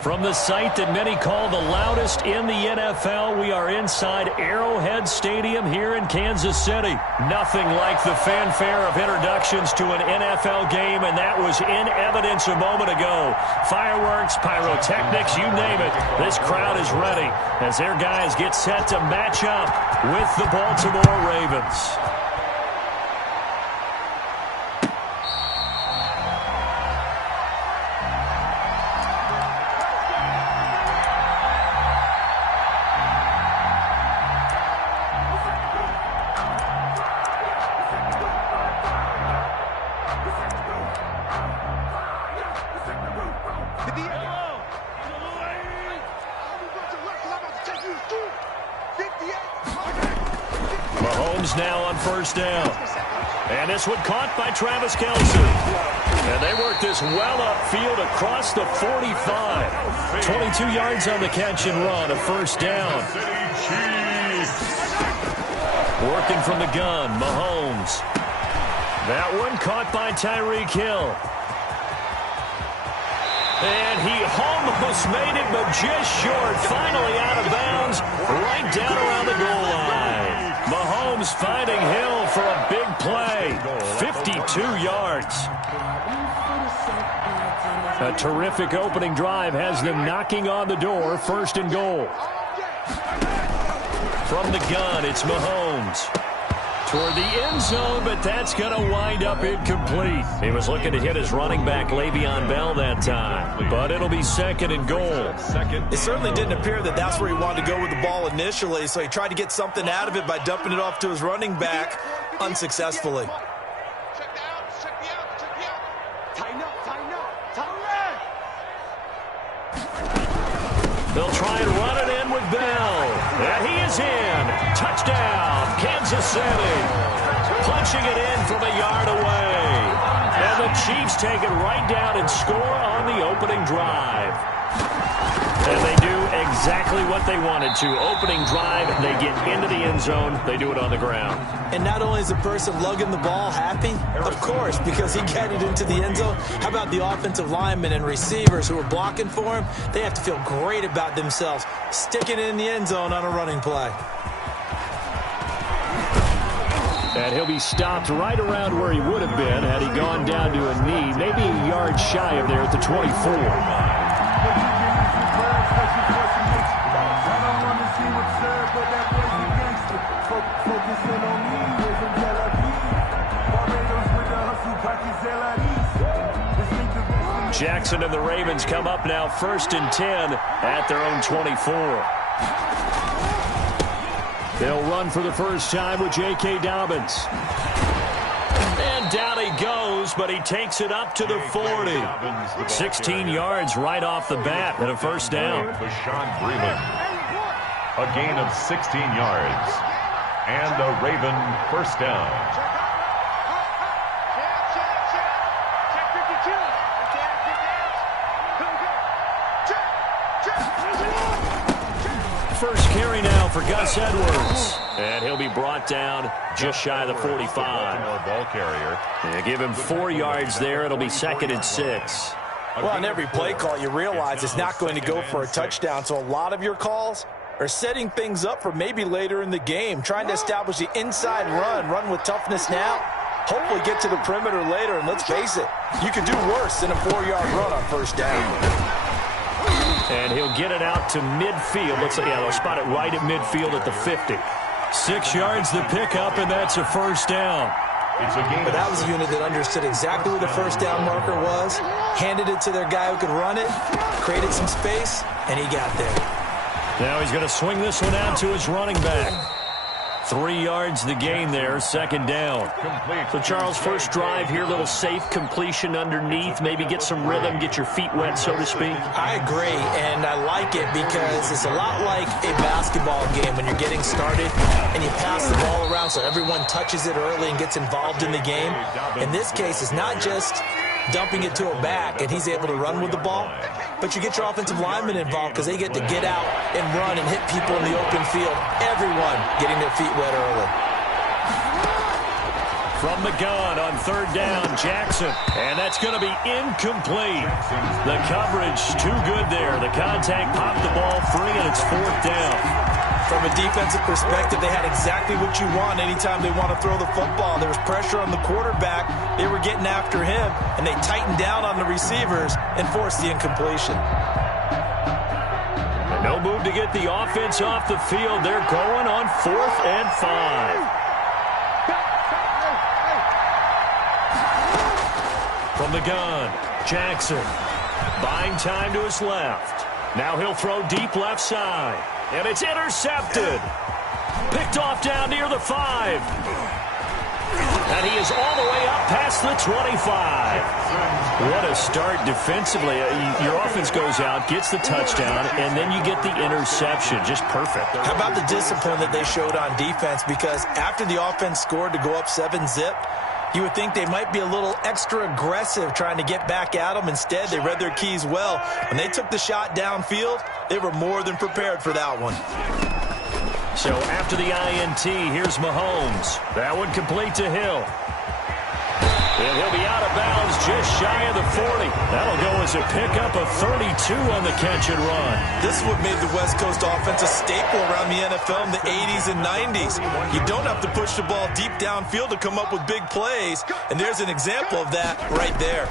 From the site that many call the loudest in the NFL, we are inside Arrowhead Stadium here in Kansas City. Nothing like the fanfare of introductions to an NFL game, and that was in evidence a moment ago. Fireworks, pyrotechnics, you name it. This crowd is ready as their guys get set to match up with the Baltimore Ravens. Mahomes now on first down. And this one caught by Travis Kelce. And they work this well upfield across the 45. 22 yards on the catch and run, a first down. Working from the gun, Mahomes. That one caught by Tyreek Hill. And he almost made it, but just short. Finally out of bounds, right down around the goal line. Mahomes finding Hill for a big play. 52 yards. A terrific opening drive has them knocking on the door. First and goal. From the gun, it's Mahomes. Toward the end zone, but that's going to wind up incomplete. He was looking to hit his running back, Le'Veon Bell, that time. But it'll be second and goal. It certainly didn't appear that that's where he wanted to go with the ball initially, so he tried to get something out of it by dumping it off to his running back unsuccessfully. They'll try and run it in with Bell. And he is in. Touchdown, Kansas City. Punching it in from a yard away. And the Chiefs take it right down and score on the opening drive. And they do exactly what they wanted to. Opening drive, they get into the end zone. They do it on the ground. And not only is the person lugging the ball happy, of course, because he got it into the end zone. How about the offensive linemen and receivers who are blocking for him? They have to feel great about themselves, sticking it in the end zone on a running play. And he'll be stopped right around where he would have been had he gone down to a knee, maybe a yard shy of there at the 24. Jackson and the Ravens come up now first and 10 at their own 24. They'll run for the first time with J.K. Dobbins. And down he goes, but he takes it up to the 40. 16 yards right off the bat and a first down. A gain of 16 yards. And a Raven first down. First carry now for Gus Edwards. And he'll be brought down just shy of the 45. Ball carrier. They give him 4 yards there. It'll be second and 6. Well, on every play call, you realize it's not going to go for a touchdown. So a lot of your calls are setting things up for maybe later in the game, trying to establish the inside run with toughness now, hopefully get to the perimeter later. And let's face it, you can do worse than a 4-yard run on first down. And he'll get it out to midfield. Looks like, yeah, they'll spot it right at midfield at the 50. 6 yards the pickup, and that's a first down. But that was a unit that understood exactly where the first down marker was, handed it to their guy who could run it, created some space, and he got there. Now he's going to swing this one out to his running back. 3 yards the gain there, second down. So, Charles, first drive here, little safe completion underneath, maybe get some rhythm, get your feet wet, so to speak. I agree, and I like it because it's a lot like a basketball game when you're getting started and you pass the ball around so everyone touches it early and gets involved in the game. In this case, it's not just dumping it to a back and he's able to run with the ball, but you get your offensive linemen involved because they get to get out and run and hit people in the open field. Everyone getting their feet wet early. From the gun on third down, Jackson. And that's going to be incomplete. The coverage too good there. The contact popped the ball free, and it's fourth down. From a defensive perspective, they had exactly what you want anytime they want to throw the football. There was pressure on the quarterback. They were getting after him, and they tightened down on the receivers and forced the incompletion. And no move to get the offense off the field. They're going on 4th and 5. From the gun, Jackson. Buying time to his left. Now he'll throw deep left side. And it's intercepted. Picked off down near the 5. And he is all the way up past the 25. What a start defensively. Your offense goes out, gets the touchdown, and then you get the interception. Just perfect. How about the discipline that they showed on defense? Because after the offense scored to go up 7-zip, you would think they might be a little extra aggressive trying to get back at them. Instead, they read their keys well. When they took the shot downfield, they were more than prepared for that one. So after the INT, here's Mahomes. That one complete to Hill. And he'll be out of bounds just shy of the 40. That'll go as a pickup of 32 on the catch and run. This is what made the West Coast offense a staple around the NFL in the 80s and 90s. You don't have to push the ball deep downfield to come up with big plays, and there's an example of that right there.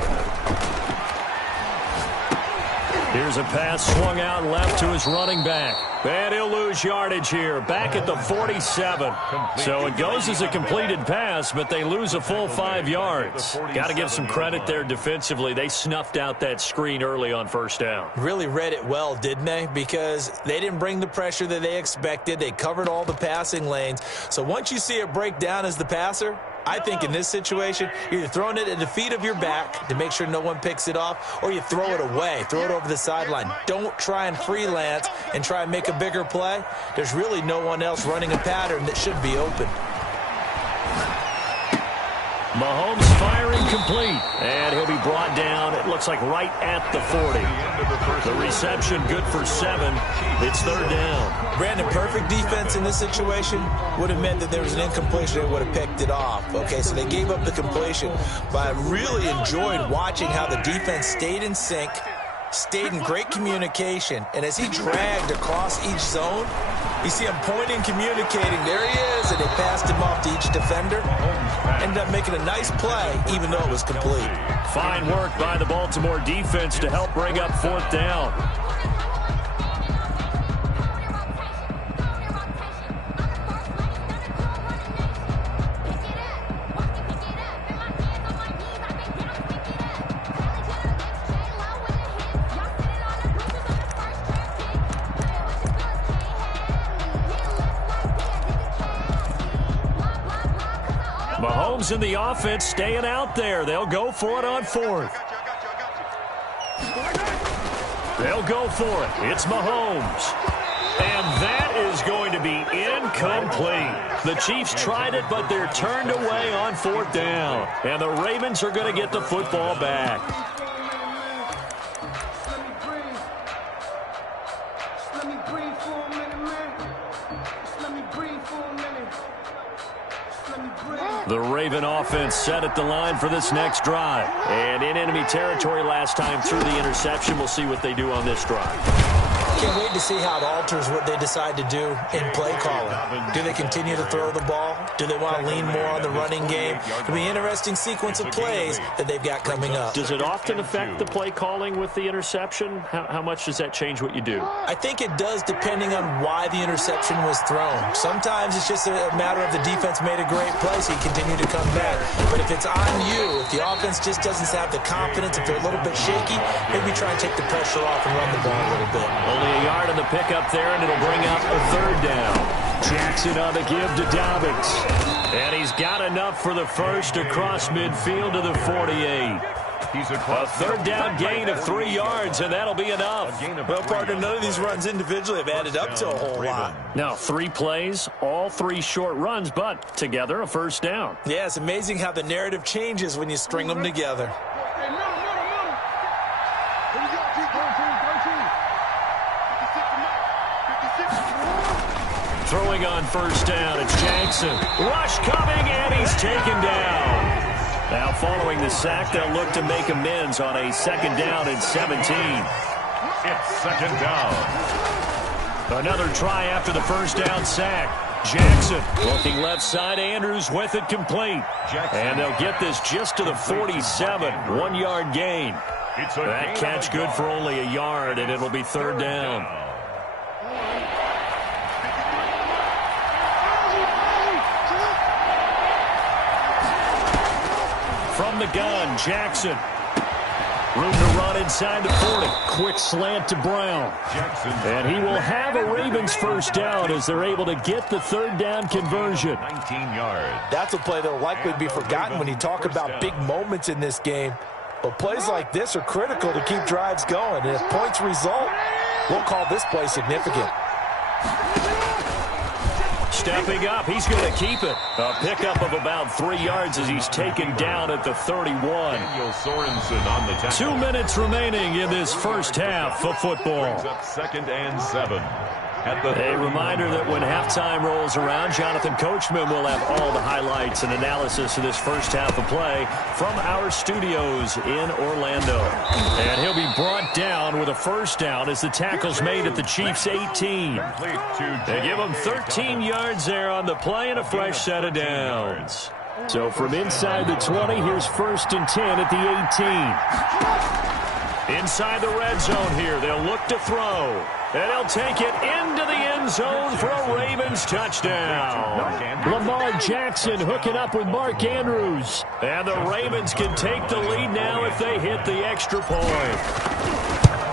Here's a pass swung out left to his running back. And he'll lose yardage here, back at the 47. So it goes as a completed pass, but they lose a full 5 yards. Got to give some credit there defensively. They snuffed out that screen early on first down. Really read it well, didn't they? Because they didn't bring the pressure that they expected. They covered all the passing lanes. So once you see it break down as the passer, I think in this situation, you're either throwing it at the feet of your back to make sure no one picks it off, or you throw it away, throw it over the sideline. Don't try and freelance and try and make a bigger play. There's really no one else running a pattern that should be open. Mahomes firing complete, and he'll be brought down, it looks like right at the 40. The reception good for 7. It's third down. Brandon, perfect defense in this situation would have meant that there was an incompletion. They would have picked it off. Okay, so they gave up the completion. But I really enjoyed watching how the defense stayed in sync, stayed in great communication, and as he dragged across each zone, you see him pointing, communicating. There he is, and they passed him off to each defender. Ended up making a nice play, even though it was complete. Fine work by the Baltimore defense to help bring up fourth down. Mahomes in the offense staying out there. They'll go for it on 4th. They'll go for it. It's Mahomes. And that is going to be incomplete. The Chiefs tried it, but they're turned away on 4th down. And the Ravens are going to get the football back. The Raven offense set at the line for this next drive. And in enemy territory last time through the interception. We'll see what they do on this drive. Can't wait to see how it alters what they decide to do in play calling. Do they continue to throw the ball? Do they want to lean more on the running game? It'll be an interesting sequence of plays that they've got coming up. Does it often affect the play calling with the interception? How much does that change what you do? I think it does, depending on why the interception was thrown. Sometimes it's just a matter of the defense made a great play, so you continue to come back. But if it's on you, if the offense just doesn't have the confidence, if they're a little bit shaky, maybe try and take the pressure off and run the ball a little bit. Only a yard on the pickup there, and it'll bring up a third down. Jackson on the give to Dobbins. And he's got enough for the first across midfield to the 48. A third down gain of 3 yards, and that'll be enough. Well, partner, none of these runs individually have added up to a whole lot. Now, 3 plays, all 3 short runs, but together a first down. Yeah, it's amazing how the narrative changes when you string them together. Throwing on first down, it's Jackson. Rush coming, and he's taken down. Now following the sack, they'll look to make amends on a second down and 17. It's second down. Another try after the first down sack. Jackson looking left side. Andrews with it complete. And they'll get this just to the 47. 1 yard gain. That catch good for only a yard, and it'll be third down. From the gun, Jackson. Room to run inside the 40. Quick slant to Brown. And he will have a Ravens first down as they're able to get the third down conversion. 19 yards. That's a play that will likely be forgotten when you talk about big moments in this game. But plays like this are critical to keep drives going. And if points result, we'll call this play significant. Stepping up, he's going to keep it. A pickup of about 3 yards as he's taken down at the 31. Daniel Sorensen on the tackle. 2 minutes remaining in this first half of football. Brings up second and 7. A reminder that when halftime rolls around, Jonathan Coachman will have all the highlights and analysis of this first half of play from our studios in Orlando. And he'll be brought down with a first down as the tackle's made at the Chiefs' 18. They give him 13 yards there on the play and a fresh set of downs. So from inside the 20, here's first and 10 at the 18. Inside the red zone here, they'll look to throw. And he'll take it into the end zone for a Ravens touchdown. Lamar Jackson hooking up with Mark Andrews. And the Ravens can take the lead now if they hit the extra point.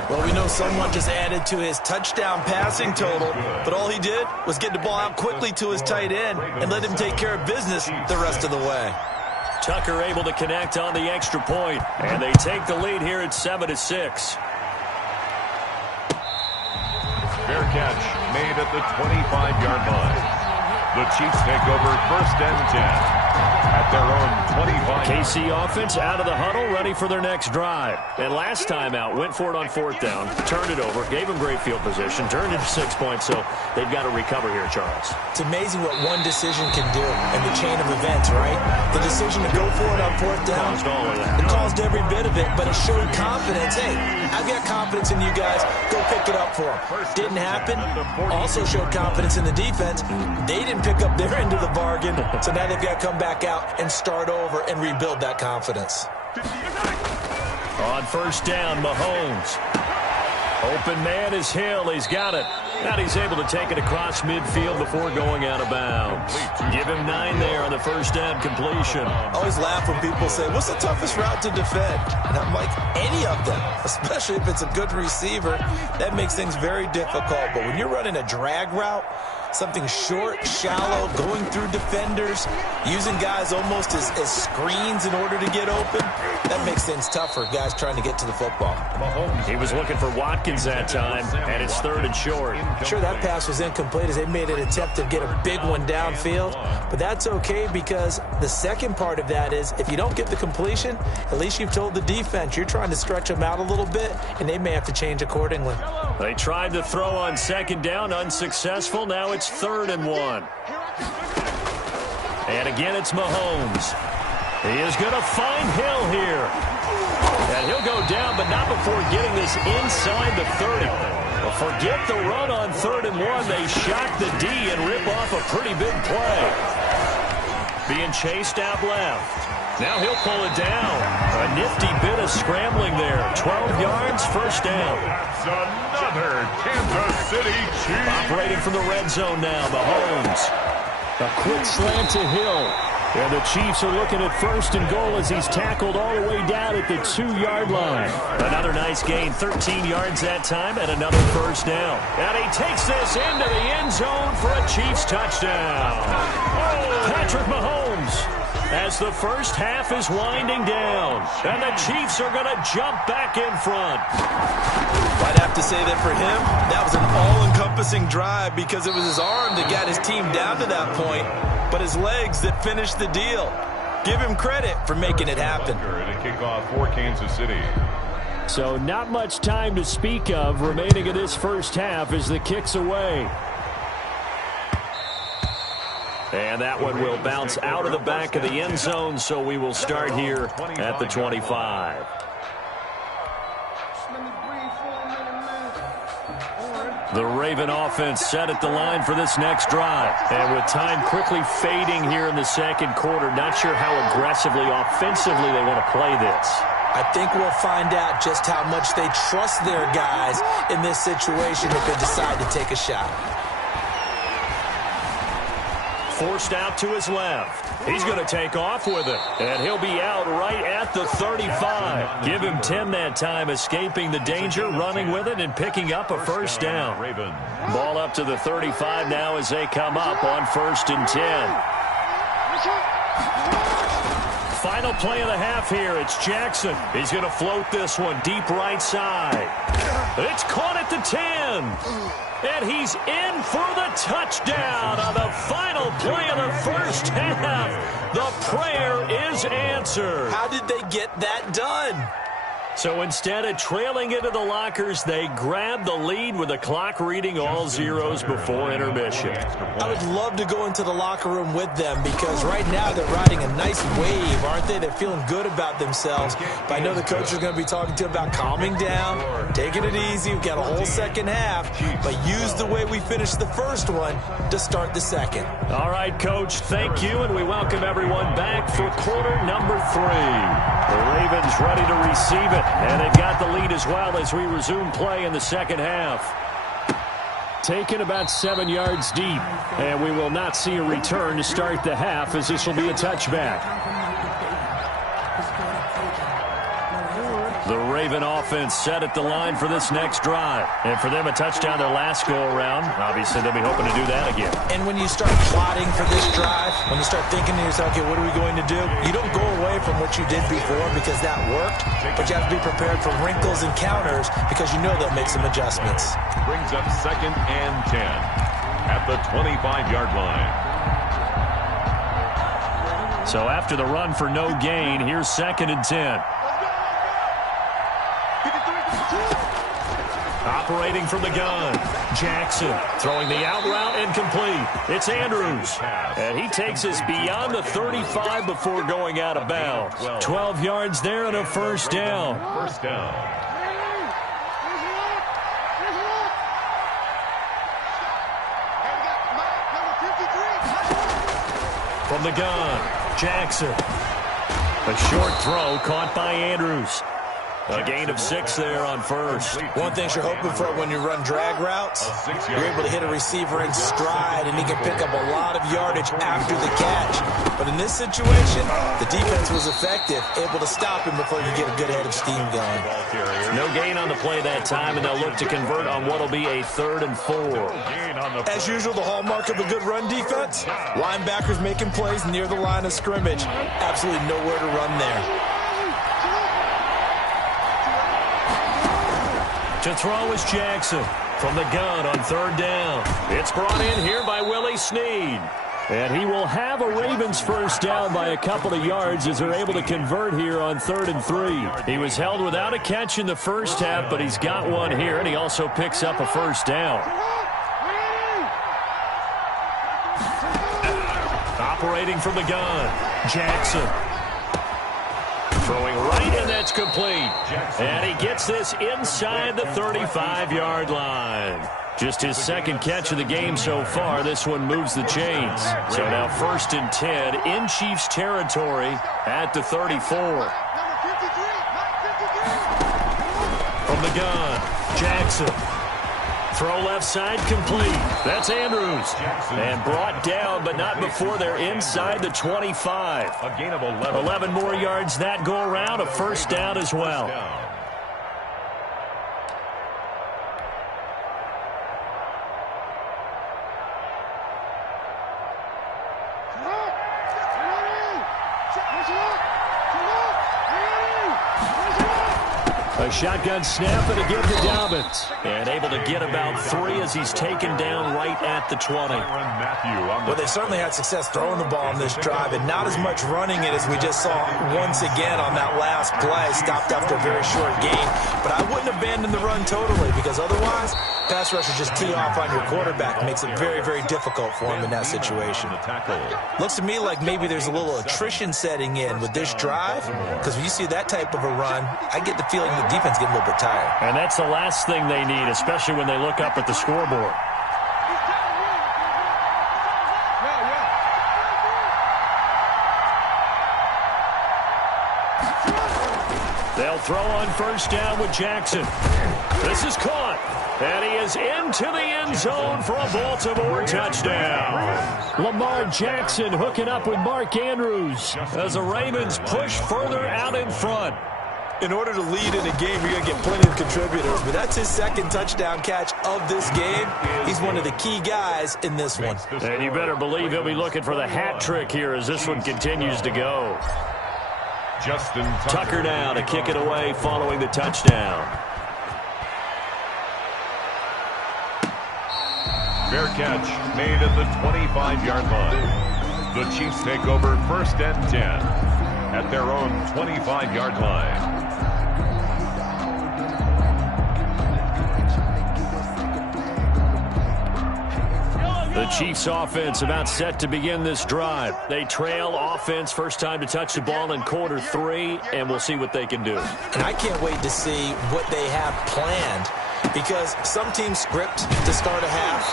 Well, we know someone just added to his touchdown passing total, but all he did was get the ball out quickly to his tight end and let him take care of business the rest of the way. Tucker able to connect on the extra point, and they take the lead here at 7-6. Fair catch made at the 25-yard line. The Chiefs take over first and 10 at their own 25. KC offense out of the huddle, ready for their next drive. And last time out, went for it on fourth down, turned it over, gave them great field position, turned it to 6 points, so they've got to recover here, Charles. It's amazing what one decision can do in the chain of events, right? The decision to go for it on fourth down, it caused every bit of it, but it showed confidence. Hey, I've got confidence in you guys. Go pick it up for them. Didn't happen. Also showed confidence in the defense. They didn't pick up their end of the bargain, so now they've got to come back out and start over and rebuild that confidence. On first down, Mahomes. Open man is Hill. He's got it. And he's able to take it across midfield before going out of bounds. Give him 9 there on the first down completion. I always laugh when people say, what's the toughest route to defend? And I'm like, any of them, especially if it's a good receiver. That makes things very difficult. But when you're running a drag route, something short, shallow, going through defenders, using guys almost as screens in order to get open, that makes things tough for guys trying to get to the football. He was looking for Watkins that time, and it's third and short. Sure, that pass was incomplete as they made an attempt to get a big one downfield, but that's okay because the second part of that is if you don't get the completion, at least you've told the defense you're trying to stretch them out a little bit, and they may have to change accordingly. They tried to throw on second down, unsuccessful. Now it's third and 1. And again, it's Mahomes. He is going to find Hill here. And he'll go down, but not before getting this inside the 30. Well, forget the run on third and 1. They shock the D and rip off a pretty big play. Being chased out left. Now he'll pull it down. A nifty bit of scrambling there. 12 yards, first down. That's another Kansas City Chiefs. Operating from the red zone now, Mahomes. A quick slant to Hill. And the Chiefs are looking at first and goal as he's tackled all the way down at the 2-yard line. Another nice gain, 13 yards that time, and another first down. And he takes this into the end zone for a Chiefs touchdown. Patrick Mahomes, as the first half is winding down, and the Chiefs are going to jump back in front. I'd have to say that for him, that was an all-encompassing drive because it was his arm that got his team down to that point, but his legs that finished the deal. Give him credit for making it happen. And a kickoff for Kansas City. So not much time to speak of remaining in this first half as the kick's away. And that one will bounce out of the back of the end zone, so we will start here at the 25. The Raven offense set at the line for this next drive. And with time quickly fading here in the second quarter, not sure how aggressively, offensively they want to play this. I think we'll find out just how much they trust their guys in this situation if they decide to take a shot. Forced out to his left. He's going to take off with it, and he'll be out right at the 35. Give him 10 that time, escaping the danger, running with it, and picking up a first down. Ball up to the 35 now as they come up on 1st and 10. Final play of the half here. It's Jackson. He's going to float this one deep right side. It's caught at the 10. And he's in for the touchdown on the final play of the first half. The prayer is answered. How did they get that done? So instead of trailing into the lockers, they grab the lead with the clock reading all zeros before intermission. I would love to go into the locker room with them because right now they're riding a nice wave, aren't they? They're feeling good about themselves. But I know the coach is going to be talking to them about calming down, taking it easy. We've got a whole second half, but use the way we finished the first one to start the second. All right, Coach, thank you, and we welcome everyone back for quarter number 3. The Ravens ready to receive it. And they've got the lead as well as we resume play in the second half. Taken about 7 yards deep. And we will not see a return to start the half as this will be a touchback. The Raven offense set at the line for this next drive. And for them, a touchdown their last go-around. Obviously, they'll be hoping to do that again. And when you start plotting for this drive, when you start thinking to yourself, okay, what are we going to do? You don't go away from what you did before because that worked, but you have to be prepared for wrinkles and counters because you know they'll make some adjustments. Brings up 2nd and 10 at the 25-yard line. So after the run for no gain, here's 2nd and 10. Operating from the gun, Jackson throwing the out route incomplete. It's Andrews, and he takes us beyond the 35 before going out of bounds. 12 yards there and a first down. First down. From the gun, Jackson. A short throw caught by Andrews. A gain of 6 there on first. One thing you're hoping for when you run drag routes, you're able to hit a receiver in stride, and he can pick up a lot of yardage after the catch. But in this situation, the defense was effective, able to stop him before you get a good head of steam going. No gain on the play that time, and they'll look to convert on what will be a 3rd and 4. As usual, the hallmark of a good run defense, linebackers making plays near the line of scrimmage. Absolutely nowhere to run there. To throw is Jackson from the gun on 3rd down. It's brought in here by Willie Snead. And he will have a Ravens first down by a couple of yards as they're able to convert here on 3rd and 3. He was held without a catch in the first half, but he's got one here, and he also picks up a first down. Operating from the gun, Jackson. Throwing right, and that's complete. And he gets this inside the 35-yard line. Just his 2nd catch of the game so far. This one moves the chains. So now 1st and 10 in Chiefs territory at the 34. From the gun, Jackson. Throw left side complete. That's Andrews. And brought down, but not before they're inside the 25. A gain of 11. 11 more yards that go around. A first down as well. A shotgun snap and again to Dobbins. And able to get about 3 as he's taken down right at the 20. Well, they certainly had success throwing the ball on this drive and not as much running it as we just saw once again on that last play. Stopped after a very short gain. But I wouldn't abandon the run totally because otherwise pass rushers just tee off on your quarterback. It makes it very, very difficult for him in that situation. Looks to me like maybe there's a little attrition setting in with this drive, because when you see that type of a run, I get the feeling the defense getting a little bit tired. And that's the last thing they need, especially when they look up at the scoreboard. They'll throw on first down with Jackson. This is caught. And he is into the end zone for a Baltimore touchdown. Lamar Jackson hooking up with Mark Andrews as the Ravens push further out in front. In order to lead in a game, you're going to get plenty of contributors, but that's his second touchdown catch of this game. He's one of the key guys in this one. And you better believe he'll be looking for the hat trick here as this one continues to go. Justin Tucker now to kick it away following the touchdown. Fair catch made at the 25-yard line. The Chiefs take over first and 10 at their own 25-yard line. The Chiefs offense about set to begin this drive. They trail offense, first time to touch the ball in quarter 3, and we'll see what they can do. And I can't wait to see what they have planned, because some teams script to start a half.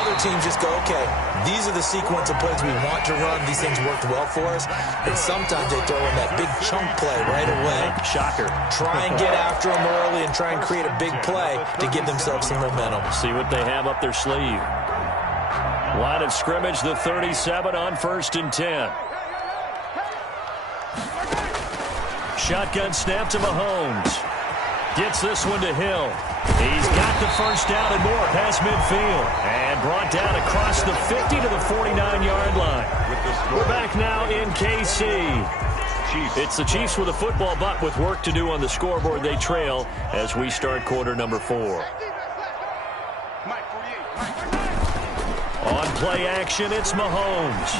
Other teams just go, okay, these are the sequence of plays we want to run. These things worked well for us. And sometimes they throw in that big chunk play right away. Shocker. Try and get after them early and try and create a big play to give themselves some momentum. See what they have up their sleeve. Line of scrimmage, the 37 on first and 10. Shotgun snap to Mahomes. Gets this one to Hill. He's got the first down and more past midfield. And brought down across the 50 to the 49-yard line. We're back now in KC. It's the Chiefs with a football, but with work to do on the scoreboard. They trail as we start quarter number 4. On play action, it's Mahomes.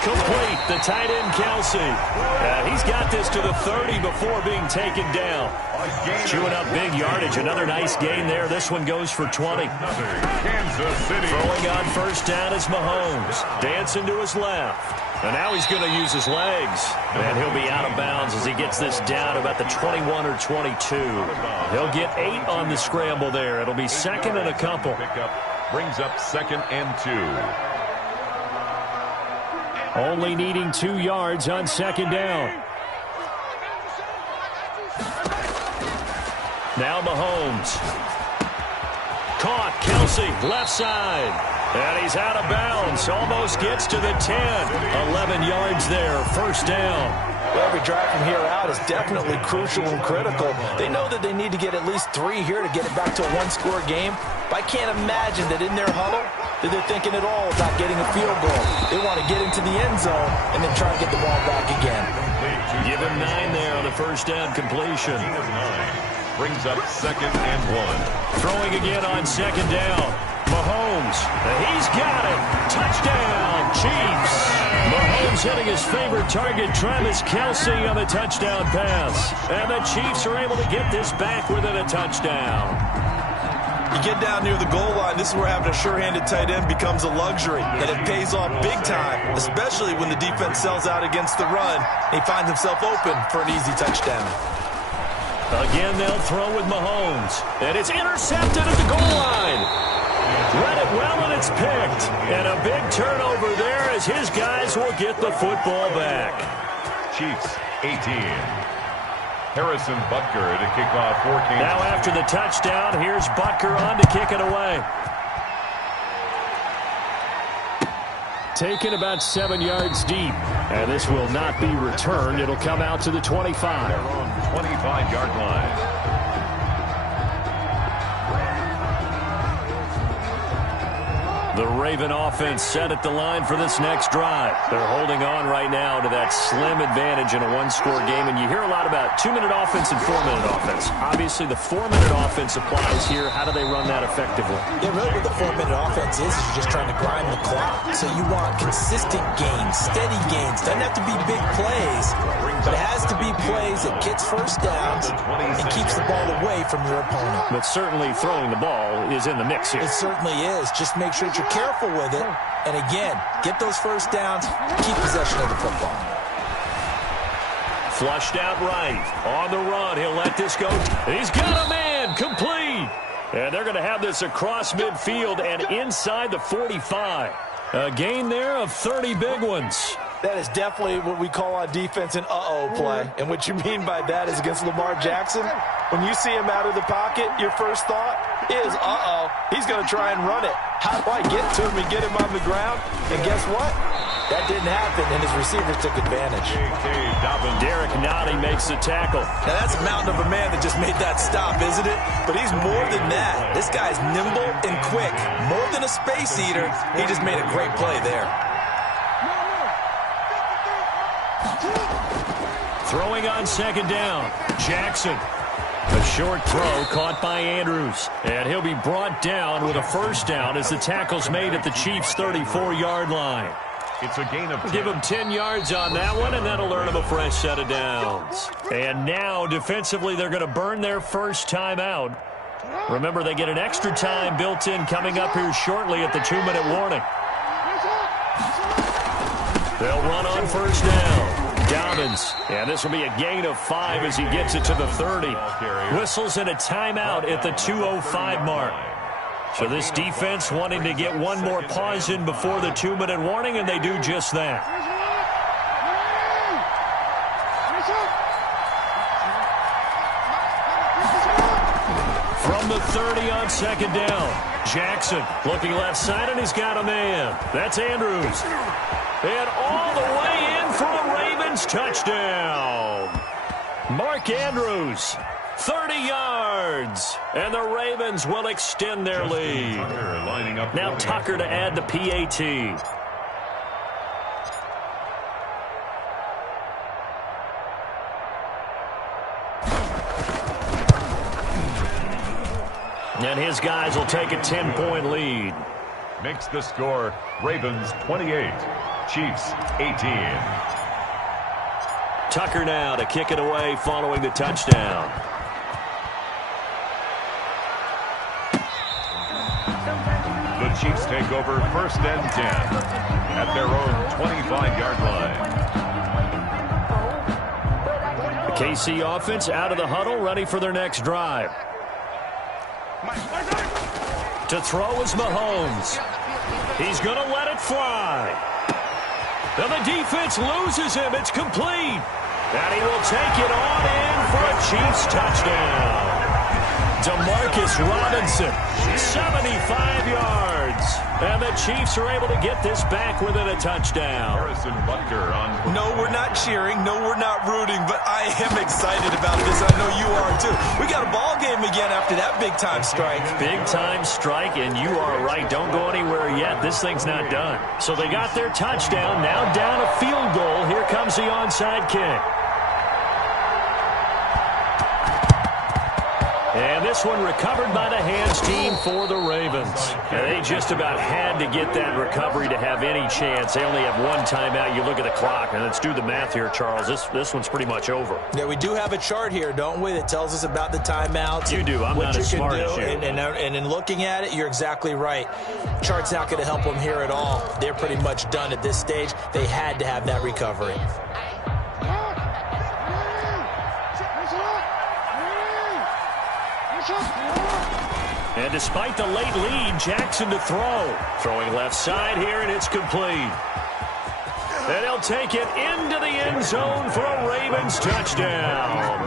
Complete, the tight end, Kelsey. He's got this to the 30 before being taken down. Chewing up big yardage. Another nice gain there. This one goes for 20. Kansas City. Throwing on first down is Mahomes. Dancing to his left. And now he's going to use his legs. And he'll be out of bounds as he gets this down about the 21 or 22. He'll get 8 on the scramble there. It'll be second and a couple. Brings up second and 2. Only needing 2 yards on second down. Now Mahomes. Caught. Kelsey, left side. And he's out of bounds. Almost gets to the 10. 11 yards there. First down. Well, every drive from here out is definitely crucial and critical. They know that they need to get at least 3 here to get it back to a one-score game. But I can't imagine that in their huddle that they're thinking at all about getting a field goal. They want to get into the end zone and then try to get the ball back again. Give him 9 there on the first down completion. Brings up second and 1. Throwing again on second down. Mahomes, he's got it. Touchdown, Chiefs. Mahomes hitting his favorite target, Travis Kelsey, on the touchdown pass. And the Chiefs are able to get this back within a touchdown. You get down near the goal line, this is where having a sure-handed tight end becomes a luxury. And it pays off big time, especially when the defense sells out against the run. And he finds himself open for an easy touchdown. Again, they'll throw with Mahomes. And it's intercepted at the goal line. Read it well, and it's picked. And a big turnover there as his guys will get the football back. Chiefs, 18. Harrison Butker to kick off for Kansas. Now after the touchdown, here's Butker on to kick it away. Taken about 7 yards deep. And this will not be returned. It'll come out to the 25. Their own 25-yard line. The Raven offense set at the line for this next drive. They're holding on right now to that slim advantage in a one-score game, and you hear a lot about 2-minute offense and 4-minute offense. Obviously, the 4-minute offense applies here. How do they run that effectively? Yeah, really what the 4-minute offense is you're just trying to grind the clock. So you want consistent gains, steady gains. Doesn't have to be big plays, but it has to be plays that gets first downs and keeps the ball away from your opponent. But certainly throwing the ball is in the mix here. It certainly is. Just make sure that you're careful with it. And again, get those first downs, keep possession of the football. Flushed out right. On the run, he'll let this go. He's got a man, complete. And they're going to have this across midfield and inside the 45. A gain there of 30 big ones. That is definitely what we call on defense an uh-oh play. And what you mean by that is against Lamar Jackson, when you see him out of the pocket, your first thought is, uh-oh, he's going to try and run it. How do I get to him and get him on the ground? And guess what? That didn't happen, and his receivers took advantage. Derek Nottie makes the tackle. Now, that's a mountain of a man that just made that stop, isn't it? But he's more than that. This guy's nimble and quick. More than a space eater, he just made a great play there. Throwing on second down, Jackson. A short throw caught by Andrews. And he'll be brought down with a first down as the tackle's made at the Chiefs' 34-yard line. It's a gain of 10. Give him 10 yards on that one, and that'll earn him a fresh set of downs. And now, defensively, they're going to burn their first timeout. Remember, they get an extra time built in coming up here shortly at the 2-minute warning. They'll run on first down. Dobbins, and this will be a gain of 5 as he gets it to the 30. Whistles and a timeout at the 2:05 mark. So this defense wanting to get one more pause in before the 2-minute warning, and they do just that. From the 30 on second down, Jackson looking left side, and he's got a man. That's Andrews. And all the way in for a Ravens touchdown. Mark Andrews, 30 yards. And the Ravens will extend their lead. Now Tucker to add the PAT. And his guys will take a 10-point lead. Makes the score Ravens 28, Chiefs 18. Tucker now to kick it away following the touchdown. The Chiefs take over first and 10 at their own 25-yard line. The KC offense out of the huddle, ready for their next drive. To throw is Mahomes. He's going to let it fly. And the defense loses him. It's complete. And he will take it on in for a Chiefs touchdown. Demarcus Robinson, 75 yards. And the Chiefs are able to get this back within a touchdown. Harrison Butker on. No, we're not cheering. No, we're not rooting. But I am excited about this. I know you are, too. We got a ball game again after that big-time strike. Big-time strike, and you are right. Don't go anywhere yet. This thing's not done. So they got their touchdown. Now down a field goal. Here comes the onside kick. And this one recovered by the hands team for the Ravens. And they just about had to get that recovery to have any chance. They only have one timeout. You look at the clock, and let's do the math here, Charles. This one's pretty much over. Yeah, we do have a chart here, don't we, that tells us about the timeouts. You do. I'm not as smart as you. And in looking at it, you're exactly right. Chart's not going to help them here at all. They're pretty much done at this stage. They had to have that recovery. And despite the late lead, Jackson to throw. Throwing left side here, and it's complete. And he'll take it into the end zone for a Ravens touchdown.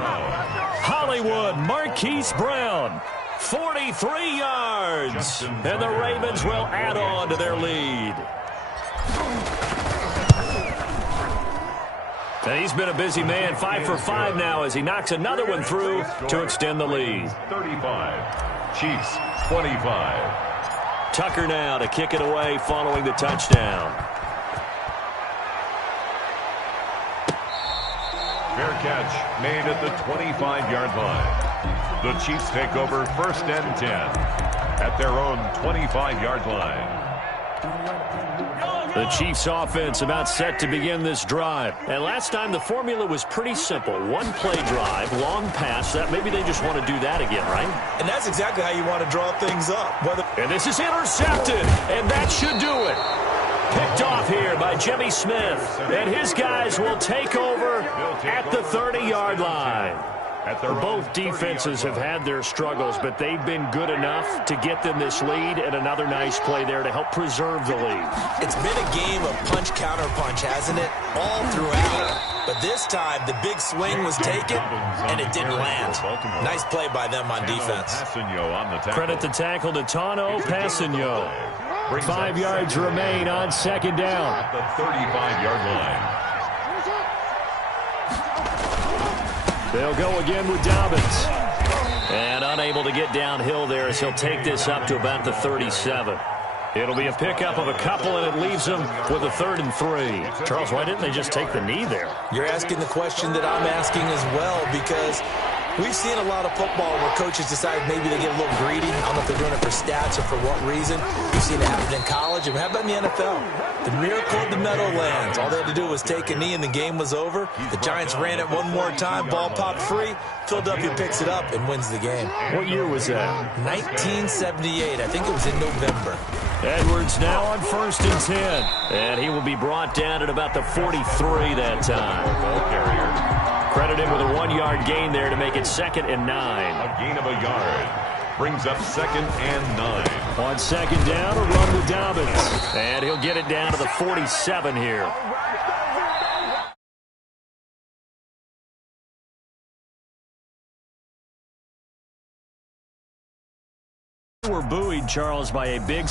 Hollywood Marquise Brown, 43 yards. And the Ravens will add on to their lead. And he's been a busy man, 5 for 5 now as he knocks another one through to extend the lead. 35, Chiefs 25. Tucker now to kick it away following the touchdown. Fair catch made at the 25-yard line. The Chiefs take over 1st and 10 at their own 25-yard line. The Chiefs offense about set to begin this drive. And last time the formula was pretty simple. One play drive, long pass. That maybe they just want to do that again, right? And that's exactly how you want to draw things up. And this is intercepted, and that should do it. Picked off here by Jimmy Smith. And his guys will take over at the 30-yard line. Both defenses have had their struggles, but they've been good enough to get them this lead, and another nice play there to help preserve the lead. It's been a game of punch-counter-punch, hasn't it? All throughout. But this time, the big swing was taken, and it didn't land. Nice play by them on defense. Credit the tackle to Tano Passanio. 5 yards remain on 2nd down. At the 35-yard line. They'll go again with Dobbins. And unable to get downhill there as he'll take this up to about the 37. It'll be a pickup of a couple, and it leaves them with a 3rd and 3. Charles, why didn't they just take the knee there? You're asking the question that I'm asking as well, because we've seen a lot of football where coaches decide maybe they get a little greedy. I don't know if they're doing it for stats or for what reason. We've seen it happen in college, and how about in the NFL? The miracle of the Meadowlands. All they had to do was take a knee, and the game was over. The Giants ran it one more time. Ball popped free. Philadelphia picks it up and wins the game. What year was that? 1978. I think it was in November. Edwards now on 1st and 10. And he will be brought down at about the 43 that time. Credit him with a 1-yard gain there to make it 2nd and 9. A gain of a yard. Brings up 2nd and 9. On 2nd down, a run with Dobbins. And he'll get it down to the 47 here. We're buoyed, Charles, by a big...